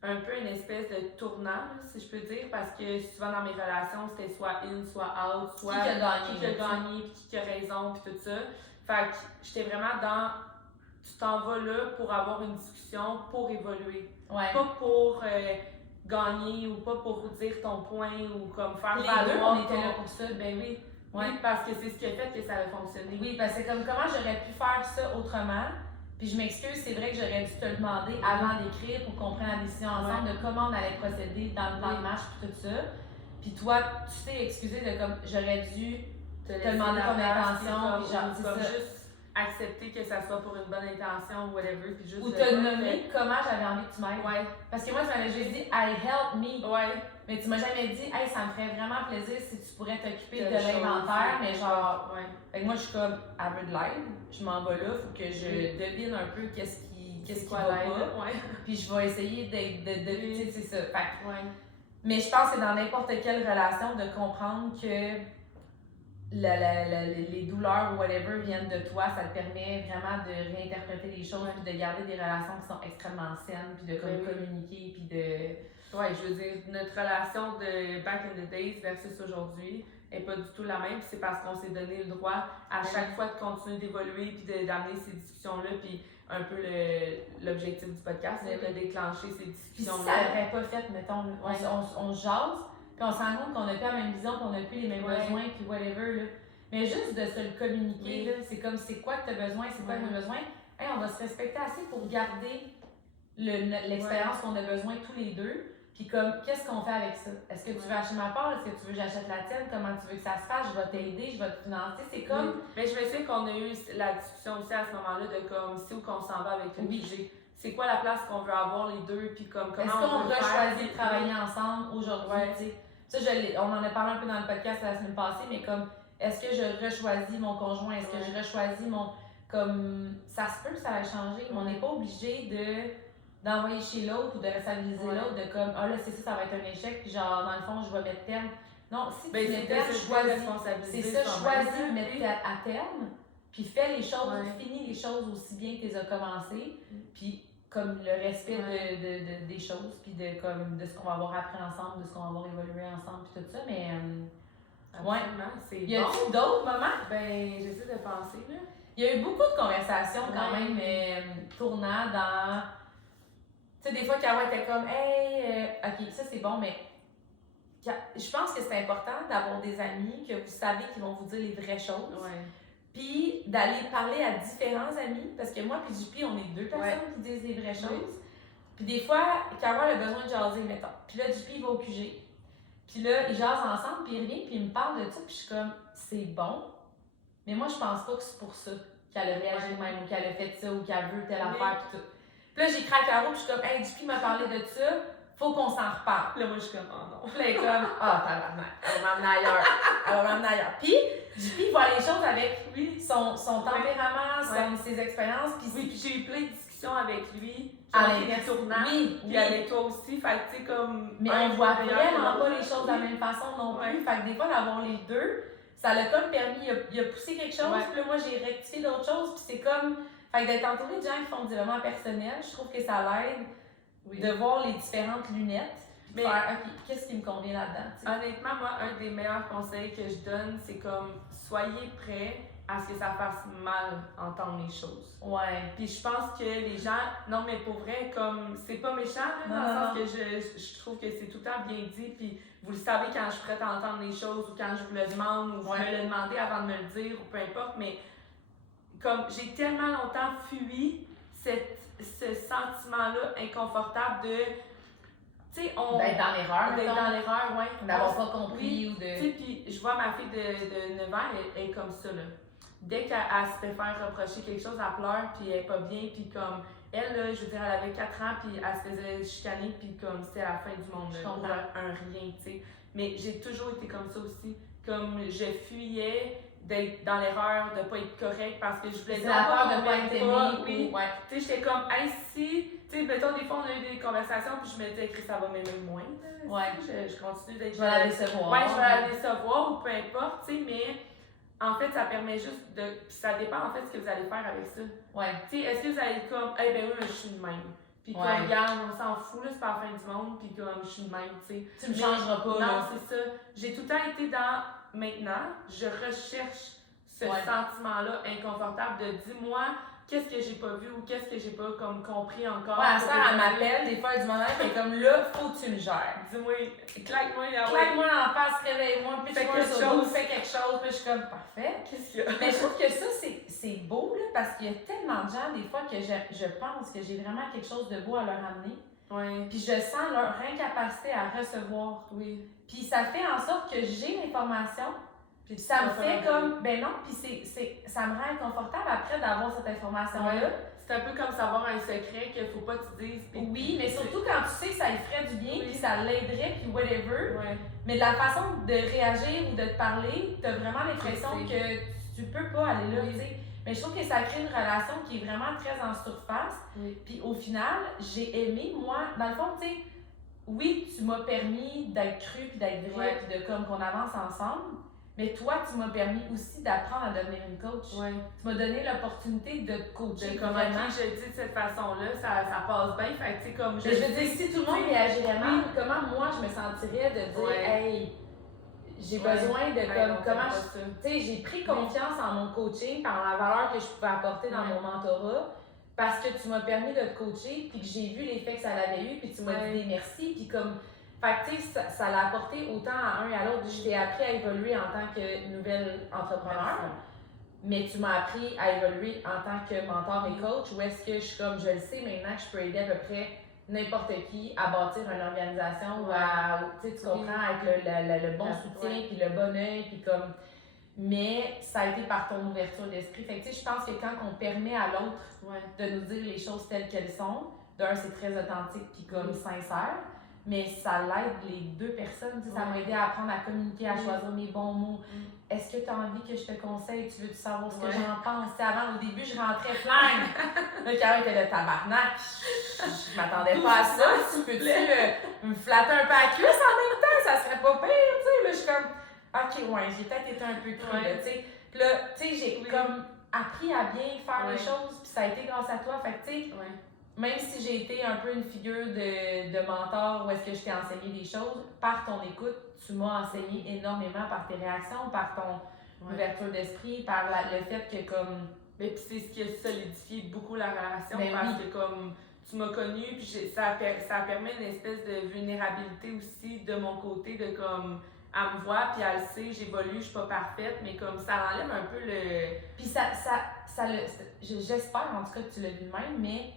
un peu une espèce de tournant, si je peux dire, parce que souvent dans mes relations, c'était soit in, soit out, soit qui a gagné, puis qui a raison, puis tout ça. Fait que j'étais vraiment dans, tu t'en vas là pour avoir une discussion, pour évoluer. Pas pour gagner ou pas pour dire ton point ou comme faire valoir. Les deux, on était là pour ça. Ben oui. Oui, parce que c'est ce qui a fait que ça a fonctionné. Oui, parce que c'est comme comment j'aurais pu faire ça autrement. Puis je m'excuse, c'est vrai que j'aurais dû te le demander avant d'écrire pour qu'on prenne la décision ensemble de comment on allait procéder dans le match et tout ça. Puis toi, tu t'es excusé de comme j'aurais dû te demander ton intention, puis genre c'est ça. Juste accepter que ça soit pour une bonne intention ou whatever, puis juste. Ou te nommer comment j'avais envie que tu m'aides. Parce que moi, tu m'avais juste dit I help me. Mais tu m'as jamais dit, hey, ça me ferait vraiment plaisir si tu pourrais t'occuper de l'inventaire, mais genre. Fait que moi, je suis comme, elle veut de l'aide, je m'en vais là, faut que je devine un peu qu'est-ce qui va pas. Puis je vais essayer de c'est ça. Fait mais je pense que dans n'importe quelle relation, de comprendre que les douleurs ou whatever viennent de toi, ça te permet vraiment de réinterpréter les choses, puis de garder des relations qui sont extrêmement saines, puis de communiquer, puis de. Je veux dire, notre relation de back in the days versus aujourd'hui n'est pas du tout la même. C'est parce qu'on s'est donné le droit à chaque fois de continuer d'évoluer puis d'amener ces discussions-là. Puis un peu l'objectif du podcast, c'est de déclencher ces discussions-là. Si ça n'aurait pas fait, mettons, on jase, puis on se rend compte qu'on n'a plus la même vision, qu'on n'a plus les mêmes besoins, puis whatever. Là. Mais juste de se le communiquer, là, c'est comme c'est quoi que tu as besoin, c'est quoi que tu as besoin. Hey, on va se respecter assez pour garder l'expérience qu'on a besoin tous les deux. Puis comme, qu'est-ce qu'on fait avec ça? Est-ce que tu veux acheter ma part? Est-ce que tu veux que j'achète la tienne? Comment tu veux que ça se fasse? Je vais t'aider, je vais te financer. C'est comme... Mais je me souviens qu'on a eu la discussion aussi à ce moment-là de comme, si où qu'on s'en va avec le budget. C'est quoi la place qu'on veut avoir les deux? Puis comme, comment est-ce qu'on va choisir de travailler ensemble aujourd'hui? Ça, on en a parlé un peu dans le podcast la semaine passée, mais comme, est-ce que je rechoisis mon conjoint? Est-ce que je rechoisis mon... Comme, ça se peut que ça va changer, mais on n'est pas obligé d'envoyer chez l'autre ou de responsabiliser l'autre de comme là c'est ça va être un échec puis genre dans le fond je vais mettre terme. Non, si tu mets terme, choisis de mettre à terme puis fais les choses, finis les choses aussi bien que tu les as commencées puis comme le respect des choses puis de ce qu'on va avoir appris ensemble, de ce qu'on va avoir évolué ensemble puis tout ça, mais c'est y a-t-il d'autres moments? J'essaie de penser là. Il y a eu beaucoup de conversations quand même tournant dans. Tu sais, des fois, Caro était comme, hey, ok, ça c'est bon, mais je pense que c'est important d'avoir des amis que vous savez qui vont vous dire les vraies choses. puis d'aller parler à différents amis, parce que moi puis JP, on est deux personnes qui disent les vraies choses. Puis des fois, Carole a besoin de jaser, mettons. Puis là, JP, il va au QG. Puis là, ils jasent ensemble, puis il revient, puis il me parle de ça, puis je suis comme, c'est bon, mais moi, je pense pas que c'est pour ça qu'elle a réagi de même, ou qu'elle a fait ça, ou qu'elle veut telle affaire, puis tout. Puis là, j'écris à Caro, puis je suis comme, hey, JP m'a parlé de ça, faut qu'on s'en reparle. Là, moi, je suis comme, oh non. Puis là, elle est comme, tabarnak, elle va m'emmener ailleurs. Elle va m'emmener ailleurs. Puis, JP voit les choses avec son tempérament, ses expériences. Puis j'ai eu plein de discussions avec lui. À tournant. Puis avec toi aussi. Fait que, tu sais, comme. Mais on voit vraiment pas les choses de la même façon non plus. Fait que des fois, d'avoir les deux, ça l'a comme permis, il a poussé quelque chose, puis là, moi, j'ai rectifié d'autres choses, puis c'est comme. Fait que d'être entouré de gens qui font du développement personnel, je trouve que ça l'aide de voir les différentes lunettes. Mais qu'est-ce qui me convient là-dedans? T'sais? Honnêtement, moi, un des meilleurs conseils que je donne, c'est comme soyez prêts à ce que ça fasse mal entendre les choses. Ouais. Puis je pense que les gens, non mais pour vrai, comme c'est pas méchant, là, dans le sens que je trouve que c'est tout le temps bien dit, puis vous le savez quand je suis prête à entendre les choses, ou quand je vous le demande, ou vous me le demandez avant de me le dire, ou peu importe, mais comme j'ai tellement longtemps fui ce sentiment-là inconfortable de. D'être dans l'erreur. D'être dans l'erreur, oui. D'avoir pas compris ou de. Tu sais, puis je vois ma fille de 9 ans, elle est comme ça, là. Dès qu'elle se fait faire reprocher quelque chose, elle pleure, puis elle est pas bien, puis comme. Elle, là, je veux dire, elle avait 4 ans, puis elle se faisait chicaner, puis comme c'était la fin du monde, là, pour un rien, tu sais. Mais j'ai toujours été comme ça aussi. Comme je fuyais d'être dans l'erreur, de pas être correct, parce que je voulais dire la peur de pas être aimée. Oui, tu sais, j'étais comme, hey, si. Tu sais, mettons, des fois, on a eu des conversations, puis je me disais que ça va m'aimer moins. Je continue d'être. Je vais la décevoir. Ouais, je vais la décevoir, ou peu importe, tu sais, mais en fait, ça permet juste de. Puis ça dépend, en fait, ce que vous allez faire avec ça. Ouais. Tu sais, est-ce que vous allez être comme, eh ben oui, mais je suis de même. Puis comme, regarde, on s'en fout, là, c'est pas la fin du monde, puis comme, je suis de même, tu sais. Tu me changeras pas, là. Non, c'est ça. J'ai tout le temps été dans. Maintenant, je recherche ce sentiment-là inconfortable de dis-moi. Qu'est-ce que j'ai pas vu ou qu'est-ce que j'ai pas comme compris encore? Ouais, ça, elle m'appelle des fois, elle dit moment, elle est comme là, faut que tu me gères. Dis-moi, claque-moi en face, réveille-moi, puis fais quelque chose. Fais quelque chose, puis je suis comme parfait. Qu'est-ce qu'il y a? Mais je trouve que ça, c'est beau, là, parce qu'il y a tellement de gens, des fois, que je pense que j'ai vraiment quelque chose de beau à leur amener. Oui. Puis je sens leur incapacité à recevoir. Oui. Puis ça fait en sorte que j'ai l'information. Puis ça me fait comme, ben non, puis ça me rend inconfortable après d'avoir cette information-là. Ouais. C'est un peu comme savoir un secret qu'il faut pas que tu dises. Oui, mais surtout quand tu sais que ça lui ferait du bien, puis ça l'aiderait, puis whatever. Ouais. Mais de la façon de réagir ou de te parler, t'as vraiment l'impression que tu peux pas aller là, tu sais. Mais je trouve que ça crée une relation qui est vraiment très en surface. Puis au final, j'ai aimé, moi, dans le fond, tu sais, oui, tu m'as permis d'être cru, puis d'être vrai, puis de comme qu'on avance ensemble. Mais toi, tu m'as permis aussi d'apprendre à devenir une coach. Ouais. Tu m'as donné l'opportunité de te coacher. Comme vraiment, je le dis de cette façon-là, ça passe bien. Fait que, tu sais, comme je veux dire, si tout le monde réagirait mal, comment moi je me sentirais de dire, hey, j'ai besoin de comment tu sais, j'ai pris confiance en mon coaching par la valeur que je pouvais apporter dans mon mentorat parce que tu m'as permis de te coacher, puis que j'ai vu l'effet que ça avait eu, puis tu m'as dit des merci, puis comme. Fait que, tu sais, ça l'a apporté autant à un et à l'autre. Je t'ai appris à évoluer en tant que nouvelle entrepreneur, mais tu m'as appris à évoluer en tant que mentor et coach, où est-ce que je suis comme, je le sais maintenant que je peux aider à peu près n'importe qui à bâtir une organisation ou à, tu sais, tu comprends, avec le bon soutien, puis le bon œil, puis comme. Mais ça a été par ton ouverture d'esprit. Fait que, tu sais, je pense que quand on permet à l'autre de nous dire les choses telles qu'elles sont, d'un, c'est très authentique, puis comme sincère. Mais ça l'aide les deux personnes. Ça m'a aidé à apprendre à communiquer, à choisir mes bons mots. Est-ce que tu as envie que je te conseille? Tu veux savoir ce que j'en pense? Avant, au début, je rentrais plein. Là, Caro était le tabarnak. Je m'attendais pas à ça. Tu peux-tu me flatter un peu à la cuisse en même temps? Ça serait pas pire, tu sais. Là, je suis comme, OK, ouais, j'ai peut-être été un peu crue, tu sais. Puis là, tu sais, j'ai comme appris à bien faire les choses. Puis ça a été grâce à toi. Fait que, tu sais, même si j'ai été un peu une figure de mentor où est-ce que je t'ai enseigné des choses, par ton écoute, tu m'as enseigné énormément par tes réactions, par ton ouverture d'esprit, par le fait que comme... Mais puis c'est ce qui a solidifié beaucoup la relation parce que comme tu m'as connue, puis ça permet une espèce de vulnérabilité aussi de mon côté, de comme... elle me voit, puis elle le sait, j'évolue, je suis pas parfaite, mais comme ça enlève un peu le... Puis j'espère en tout cas que tu l'as vu de même, mais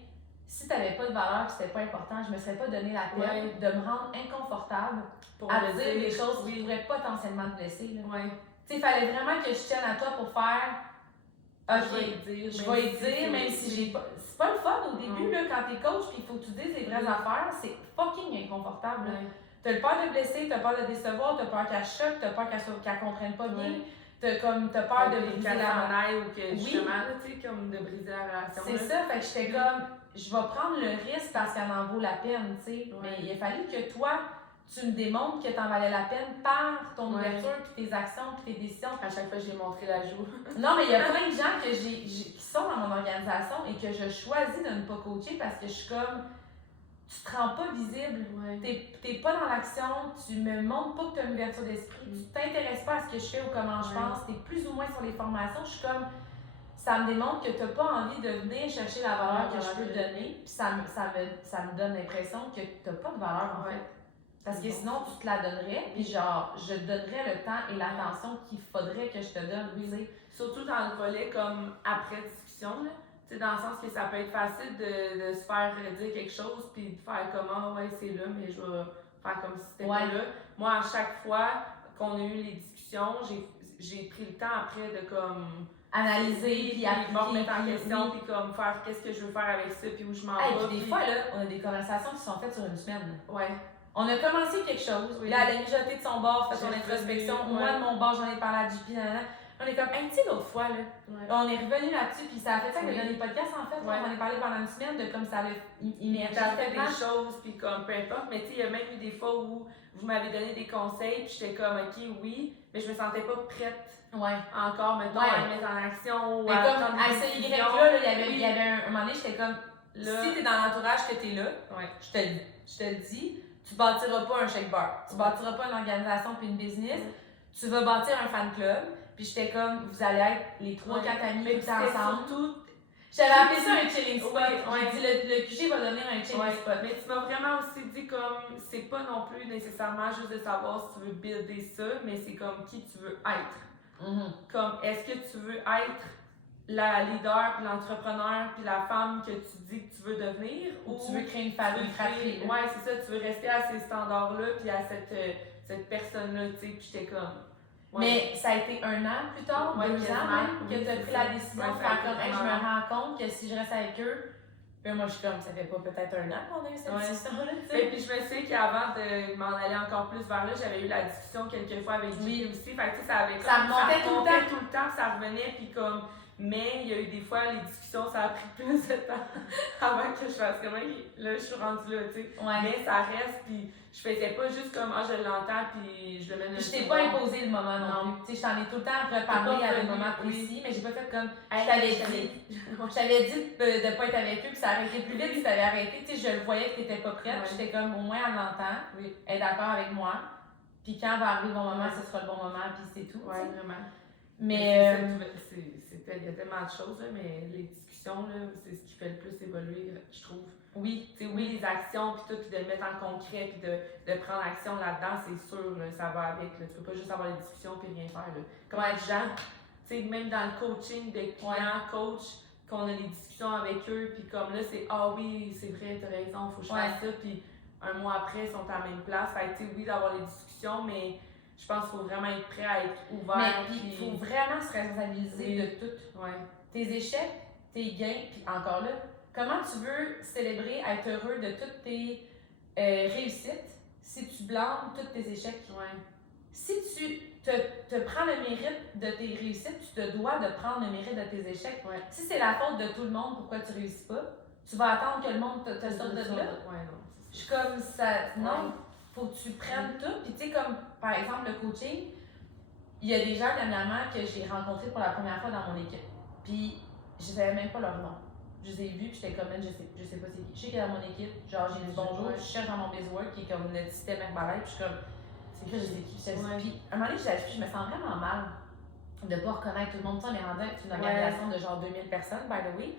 si t'avais pas de valeur, que c'était pas important, je me serais pas donné la peine de me rendre inconfortable pour à dire des choses qui pourraient potentiellement te blesser. Tu sais, il fallait vraiment que je tienne à toi pour faire... Ok, je vais y dire, même si j'ai pas... C'est pas le fun au début, là, quand t'es coach, puis il faut que tu dises les vraies affaires, c'est fucking inconfortable. T'as le peur de blesser, t'as peur de décevoir, t'as peur qu'elle choque, t'as peur qu'elle comprenne pas bien, t'as peur de briser la relation. Ou que justement, tu sais, comme de briser la relation. C'est ça, fait que j'étais comme, je vais prendre le risque parce qu'elle en vaut la peine, tu sais. Mais il a fallu que toi, tu me démontres que t'en valais la peine par ton ouverture, puis tes actions, puis tes décisions. À chaque fois, j'ai montré la joue. Non, mais il y a plein de gens qui sont dans mon organisation et que je choisis de ne pas coacher parce que je suis comme, tu te rends pas visible, t'es pas dans l'action, tu me montres pas que tu as une ouverture d'esprit, tu t'intéresses pas à ce que je fais ou comment je pense, t'es plus ou moins sur les formations, je suis comme, ça me démontre que t'as pas envie de venir chercher la valeur que je peux te donner, puis ça me donne l'impression que t'as pas de valeur en fait. Parce que sinon, tu te la donnerais, puis genre, je te donnerais le temps et l'attention qu'il faudrait que je te donne, oui. Surtout dans le volet comme après discussion, là. Tu sais, dans le sens que ça peut être facile de se faire dire quelque chose puis de faire comment, c'est là, mais je vais faire comme si c'était pas là. Moi, à chaque fois qu'on a eu les discussions, j'ai pris le temps après de comme analyser puis me remettre en question puis comme faire qu'est-ce que je veux faire avec ça puis où je m'en vais. Puis des fois, là, on a des conversations qui sont faites sur une semaine. On a commencé quelque chose, là, elle a mijoté de son bord, fait son introspection. Moi, de mon bord, j'en ai parlé à JP, on est comme, tu sais, l'autre fois, là, on est revenu là-dessus, puis ça a fait ça avec le dernier podcast, en fait. On en a parlé pendant une semaine de comme ça allait immerger. Ça fait des choses, puis comme peu importe, mais tu sais, il y a même eu des fois où vous m'avez donné des conseils, puis j'étais comme, ok, oui, mais je me sentais pas prête encore, mettons, à la mettre en action ou à comme à ce Y là, il y avait un moment donné, j'étais comme, si t'es dans l'entourage que t'es là, je te le dis, tu bâtiras pas un shake bar, tu bâtiras pas une organisation puis une business, tu vas bâtir un fan club. Puis j'étais comme, vous allez être les 3-4 amis tout ensemble. J'avais appelé ça un chilling spot. J'ai dit, le QG va devenir un chilling spot. Mais tu m'as vraiment aussi dit comme, c'est pas non plus nécessairement juste de savoir si tu veux builder ça, mais c'est comme qui tu veux être. Comme, est-ce que tu veux être la leader, puis l'entrepreneur, puis la femme que tu dis que tu veux devenir? Ou tu veux créer une famille, fratrie. C'est ça, tu veux rester à ces standards-là, puis à cette personne-là, tu sais, puis j'étais comme... Mais ça a été 1 an plus tard, 2 ans même, que tu as pris la décision de faire comme, je me rends compte que si je reste avec eux, puis moi je suis comme, ça fait pas peut-être 1 an qu'on a eu cette discussion-là, tu sais. Et puis je me sais qu'avant de m'en aller encore plus vers là, j'avais eu la discussion quelques fois avec Julie aussi, fait que tu sais, ça remontait tout le temps, ça revenait, puis comme... Mais il y a eu des fois, les discussions, ça a pris plus de temps avant que je fasse comme, là, je suis rendue là, tu sais. Mais ça reste, puis je faisais pas juste comme, je l'entends, puis je le mets dans le je t'ai pas imposé le moment non plus. Tu sais, je t'en ai tout le temps reparlé à un moment précis, mais j'ai pas fait comme, je t'avais dit de pas être avec eux, puis ça arrêtait plus vite, puis ça avait arrêté. Tu sais, je le voyais que t'étais pas prête, j'étais comme, au moins, elle l'entend, elle est d'accord avec moi. Puis quand va arriver le bon moment, ce sera le bon moment, puis c'est tout. Oui, vraiment. Mais il y a tellement de choses, là, mais les discussions, là, c'est ce qui fait le plus évoluer, je trouve. Oui, les actions, puis tout, puis de le mettre en concret, puis de prendre action là-dedans, c'est sûr, là, ça va avec. Là. Tu peux pas juste avoir les discussions puis rien faire. Là. Comme les gens, tu sais, même dans le coaching de clients, coach, qu'on a des discussions avec eux, puis comme là, c'est oui, c'est vrai, t'as raison, faut que je fasse ça, puis un mois après, ils sont à la même place. Fait que, tu sais, oui, d'avoir les discussions, mais je pense qu'il faut vraiment être prêt à être ouvert. Mais puis il faut vraiment se responsabiliser de tout. Tes échecs, tes gains, puis encore là, comment tu veux célébrer, être heureux de toutes tes réussites si tu blâmes tous tes échecs? Si tu te prends le mérite de tes réussites, tu te dois de prendre le mérite de tes échecs. Si c'est la faute de tout le monde, pourquoi tu réussis pas? Tu vas attendre que le monde te sorte de là? Je suis comme ça. Non, faut que tu prennes tout. Puis tu sais, comme par exemple le coaching, il y a des gens dernièrement que j'ai rencontrés pour la première fois dans mon équipe. Puis je savais même pas leur nom. Je les ai vus, puis j'étais comme, je sais pas c'est qui. Je sais qu'il est dans mon équipe, genre j'ai dit bonjour, je cherche dans mon busywork qui est comme le système Herbalife, puis je suis comme, c'est que je sais qui. Puis à un moment donné, je me sens vraiment mal de pas reconnaître tout le monde. Ça, on est rendu avec une organisation de genre 2000 personnes, by the way.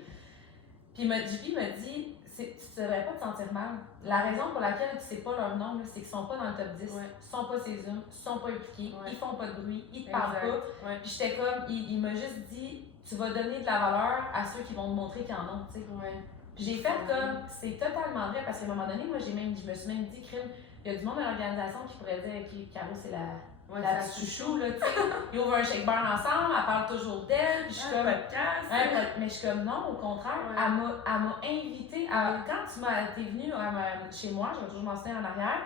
Puis JP m'a dit, tu devrais pas te sentir mal. La raison pour laquelle tu sais pas leur nom, là, c'est qu'ils sont pas dans le top 10. Ils sont pas ces hommes, ils sont pas impliqués, ils font pas de bruit, ils te parlent pas. Puis j'étais comme, il m'a juste dit, tu vas donner de la valeur à ceux qui vont te montrer qu'ils en ont, tu sais. Puis j'ai fait comme, c'est totalement vrai, parce qu'à un moment donné, moi, je me suis même dit, crime, il y a du monde dans l'organisation qui pourrait dire, OK, Caro, c'est la petite chouchou, là, tu sais. Ils ouvrent un shake bar ensemble, elle parle toujours d'elle, puis je suis comme. Mais je suis comme, non, au contraire, elle m'a invitée. Quand t'es venue chez moi, je vais toujours m'en souvenir en arrière,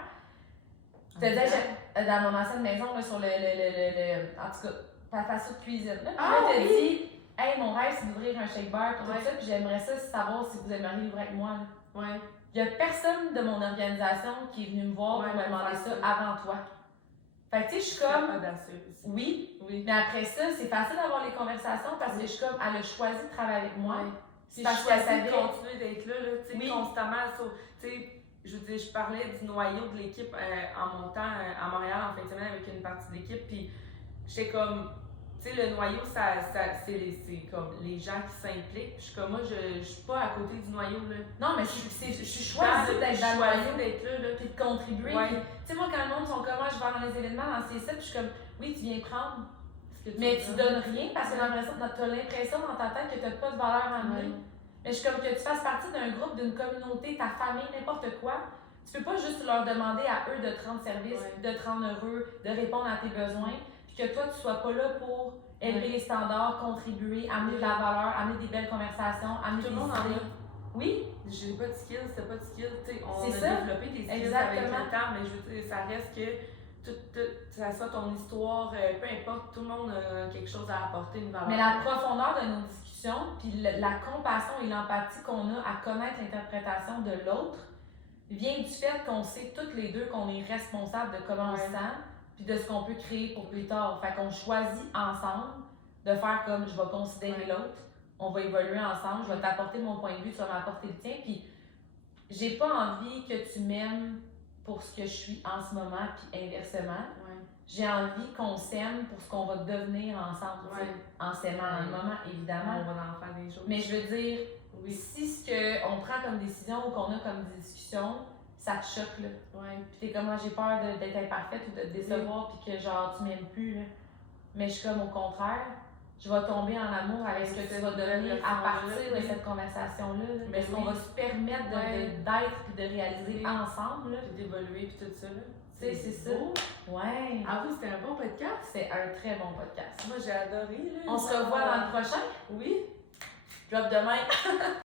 je te disais, dans mon ancienne maison, là, sur en tout cas, ta façon de cuisine, là, puis elle t'a dit, hey, mon rêve, c'est d'ouvrir un shake bar, tout ça, puis j'aimerais ça savoir si vous aimeriez l'ouvrir avec moi, là. Il y a personne de mon organisation qui est venu me voir pour me demander ça avant toi. Fait que tu sais, je suis comme. Oui, mais après ça, c'est facile d'avoir les conversations parce que je suis comme, elle a choisi de travailler avec moi. C'est parce qu'elle savait continuer d'être là, tu sais, constamment. Tu sais, je veux dire, je parlais du noyau de l'équipe en montant à Montréal en fin de semaine avec une partie de l'équipe, puis j'étais comme. Tu sais, le noyau, c'est comme les gens qui s'impliquent. Je suis comme, moi, je suis pas à côté du noyau, là. Non, mais je suis choisie d'être dans le noyau, d'être là, puis de contribuer. Tu sais, moi, quand le monde sont comme, moi, je vais dans les événements, dans ces sites, puis je suis comme, oui, tu viens prendre. Mais tu donnes rien parce que tu as l'impression dans ta tête que tu n'as pas de valeur à amener. Mais je suis comme que tu fasses partie d'un groupe, d'une communauté, ta famille, n'importe quoi. Tu peux pas juste leur demander à eux de te rendre service, de te rendre heureux, de répondre à tes besoins. Que toi, tu sois pas là pour élever les standards, contribuer, amener de la valeur, amener des belles conversations, amener tout des le monde idées. Oui? J'ai pas de skills, t'as pas de skills. T'sais, on a développé des skills Exactement. avec le temps, mais je veux dire, ça reste que ça soit ton histoire, peu importe, tout le monde a quelque chose à apporter, une valeur. Mais la profondeur de nos discussions, puis la compassion et l'empathie qu'on a à connaître l'interprétation de l'autre, vient du fait qu'on sait toutes les deux qu'on est responsable de comment on se sent, puis de ce qu'on peut créer pour plus tard. Fait qu'on choisit ensemble de faire comme je vais considérer l'autre, on va évoluer ensemble, je vais t'apporter mon point de vue, tu vas m'apporter le tien, puis j'ai pas envie que tu m'aimes pour ce que je suis en ce moment, puis inversement. J'ai envie qu'on s'aime pour ce qu'on va devenir ensemble, en s'aimant dans le moment, évidemment. On va en faire des choses. Mais je veux dire, si ce qu'on prend comme décision ou qu'on a comme discussion, ça te choque, là. Puis t'es comme, moi, j'ai peur d'être imparfaite ou de te décevoir, puis que genre, tu m'aimes plus, là. Mais je suis comme, au contraire, je vais tomber en amour avec ce que tu vas devenir à partir de cette conversation-là. Parce qu'on va se permettre d'être puis de réaliser ensemble, là. Puis d'évoluer, puis tout ça, là. C'est ça. Ouais. Ah oui, c'était un bon podcast? C'est un très bon podcast. Moi, j'ai adoré, là. On se revoit dans le prochain? Oui. Drop de mic.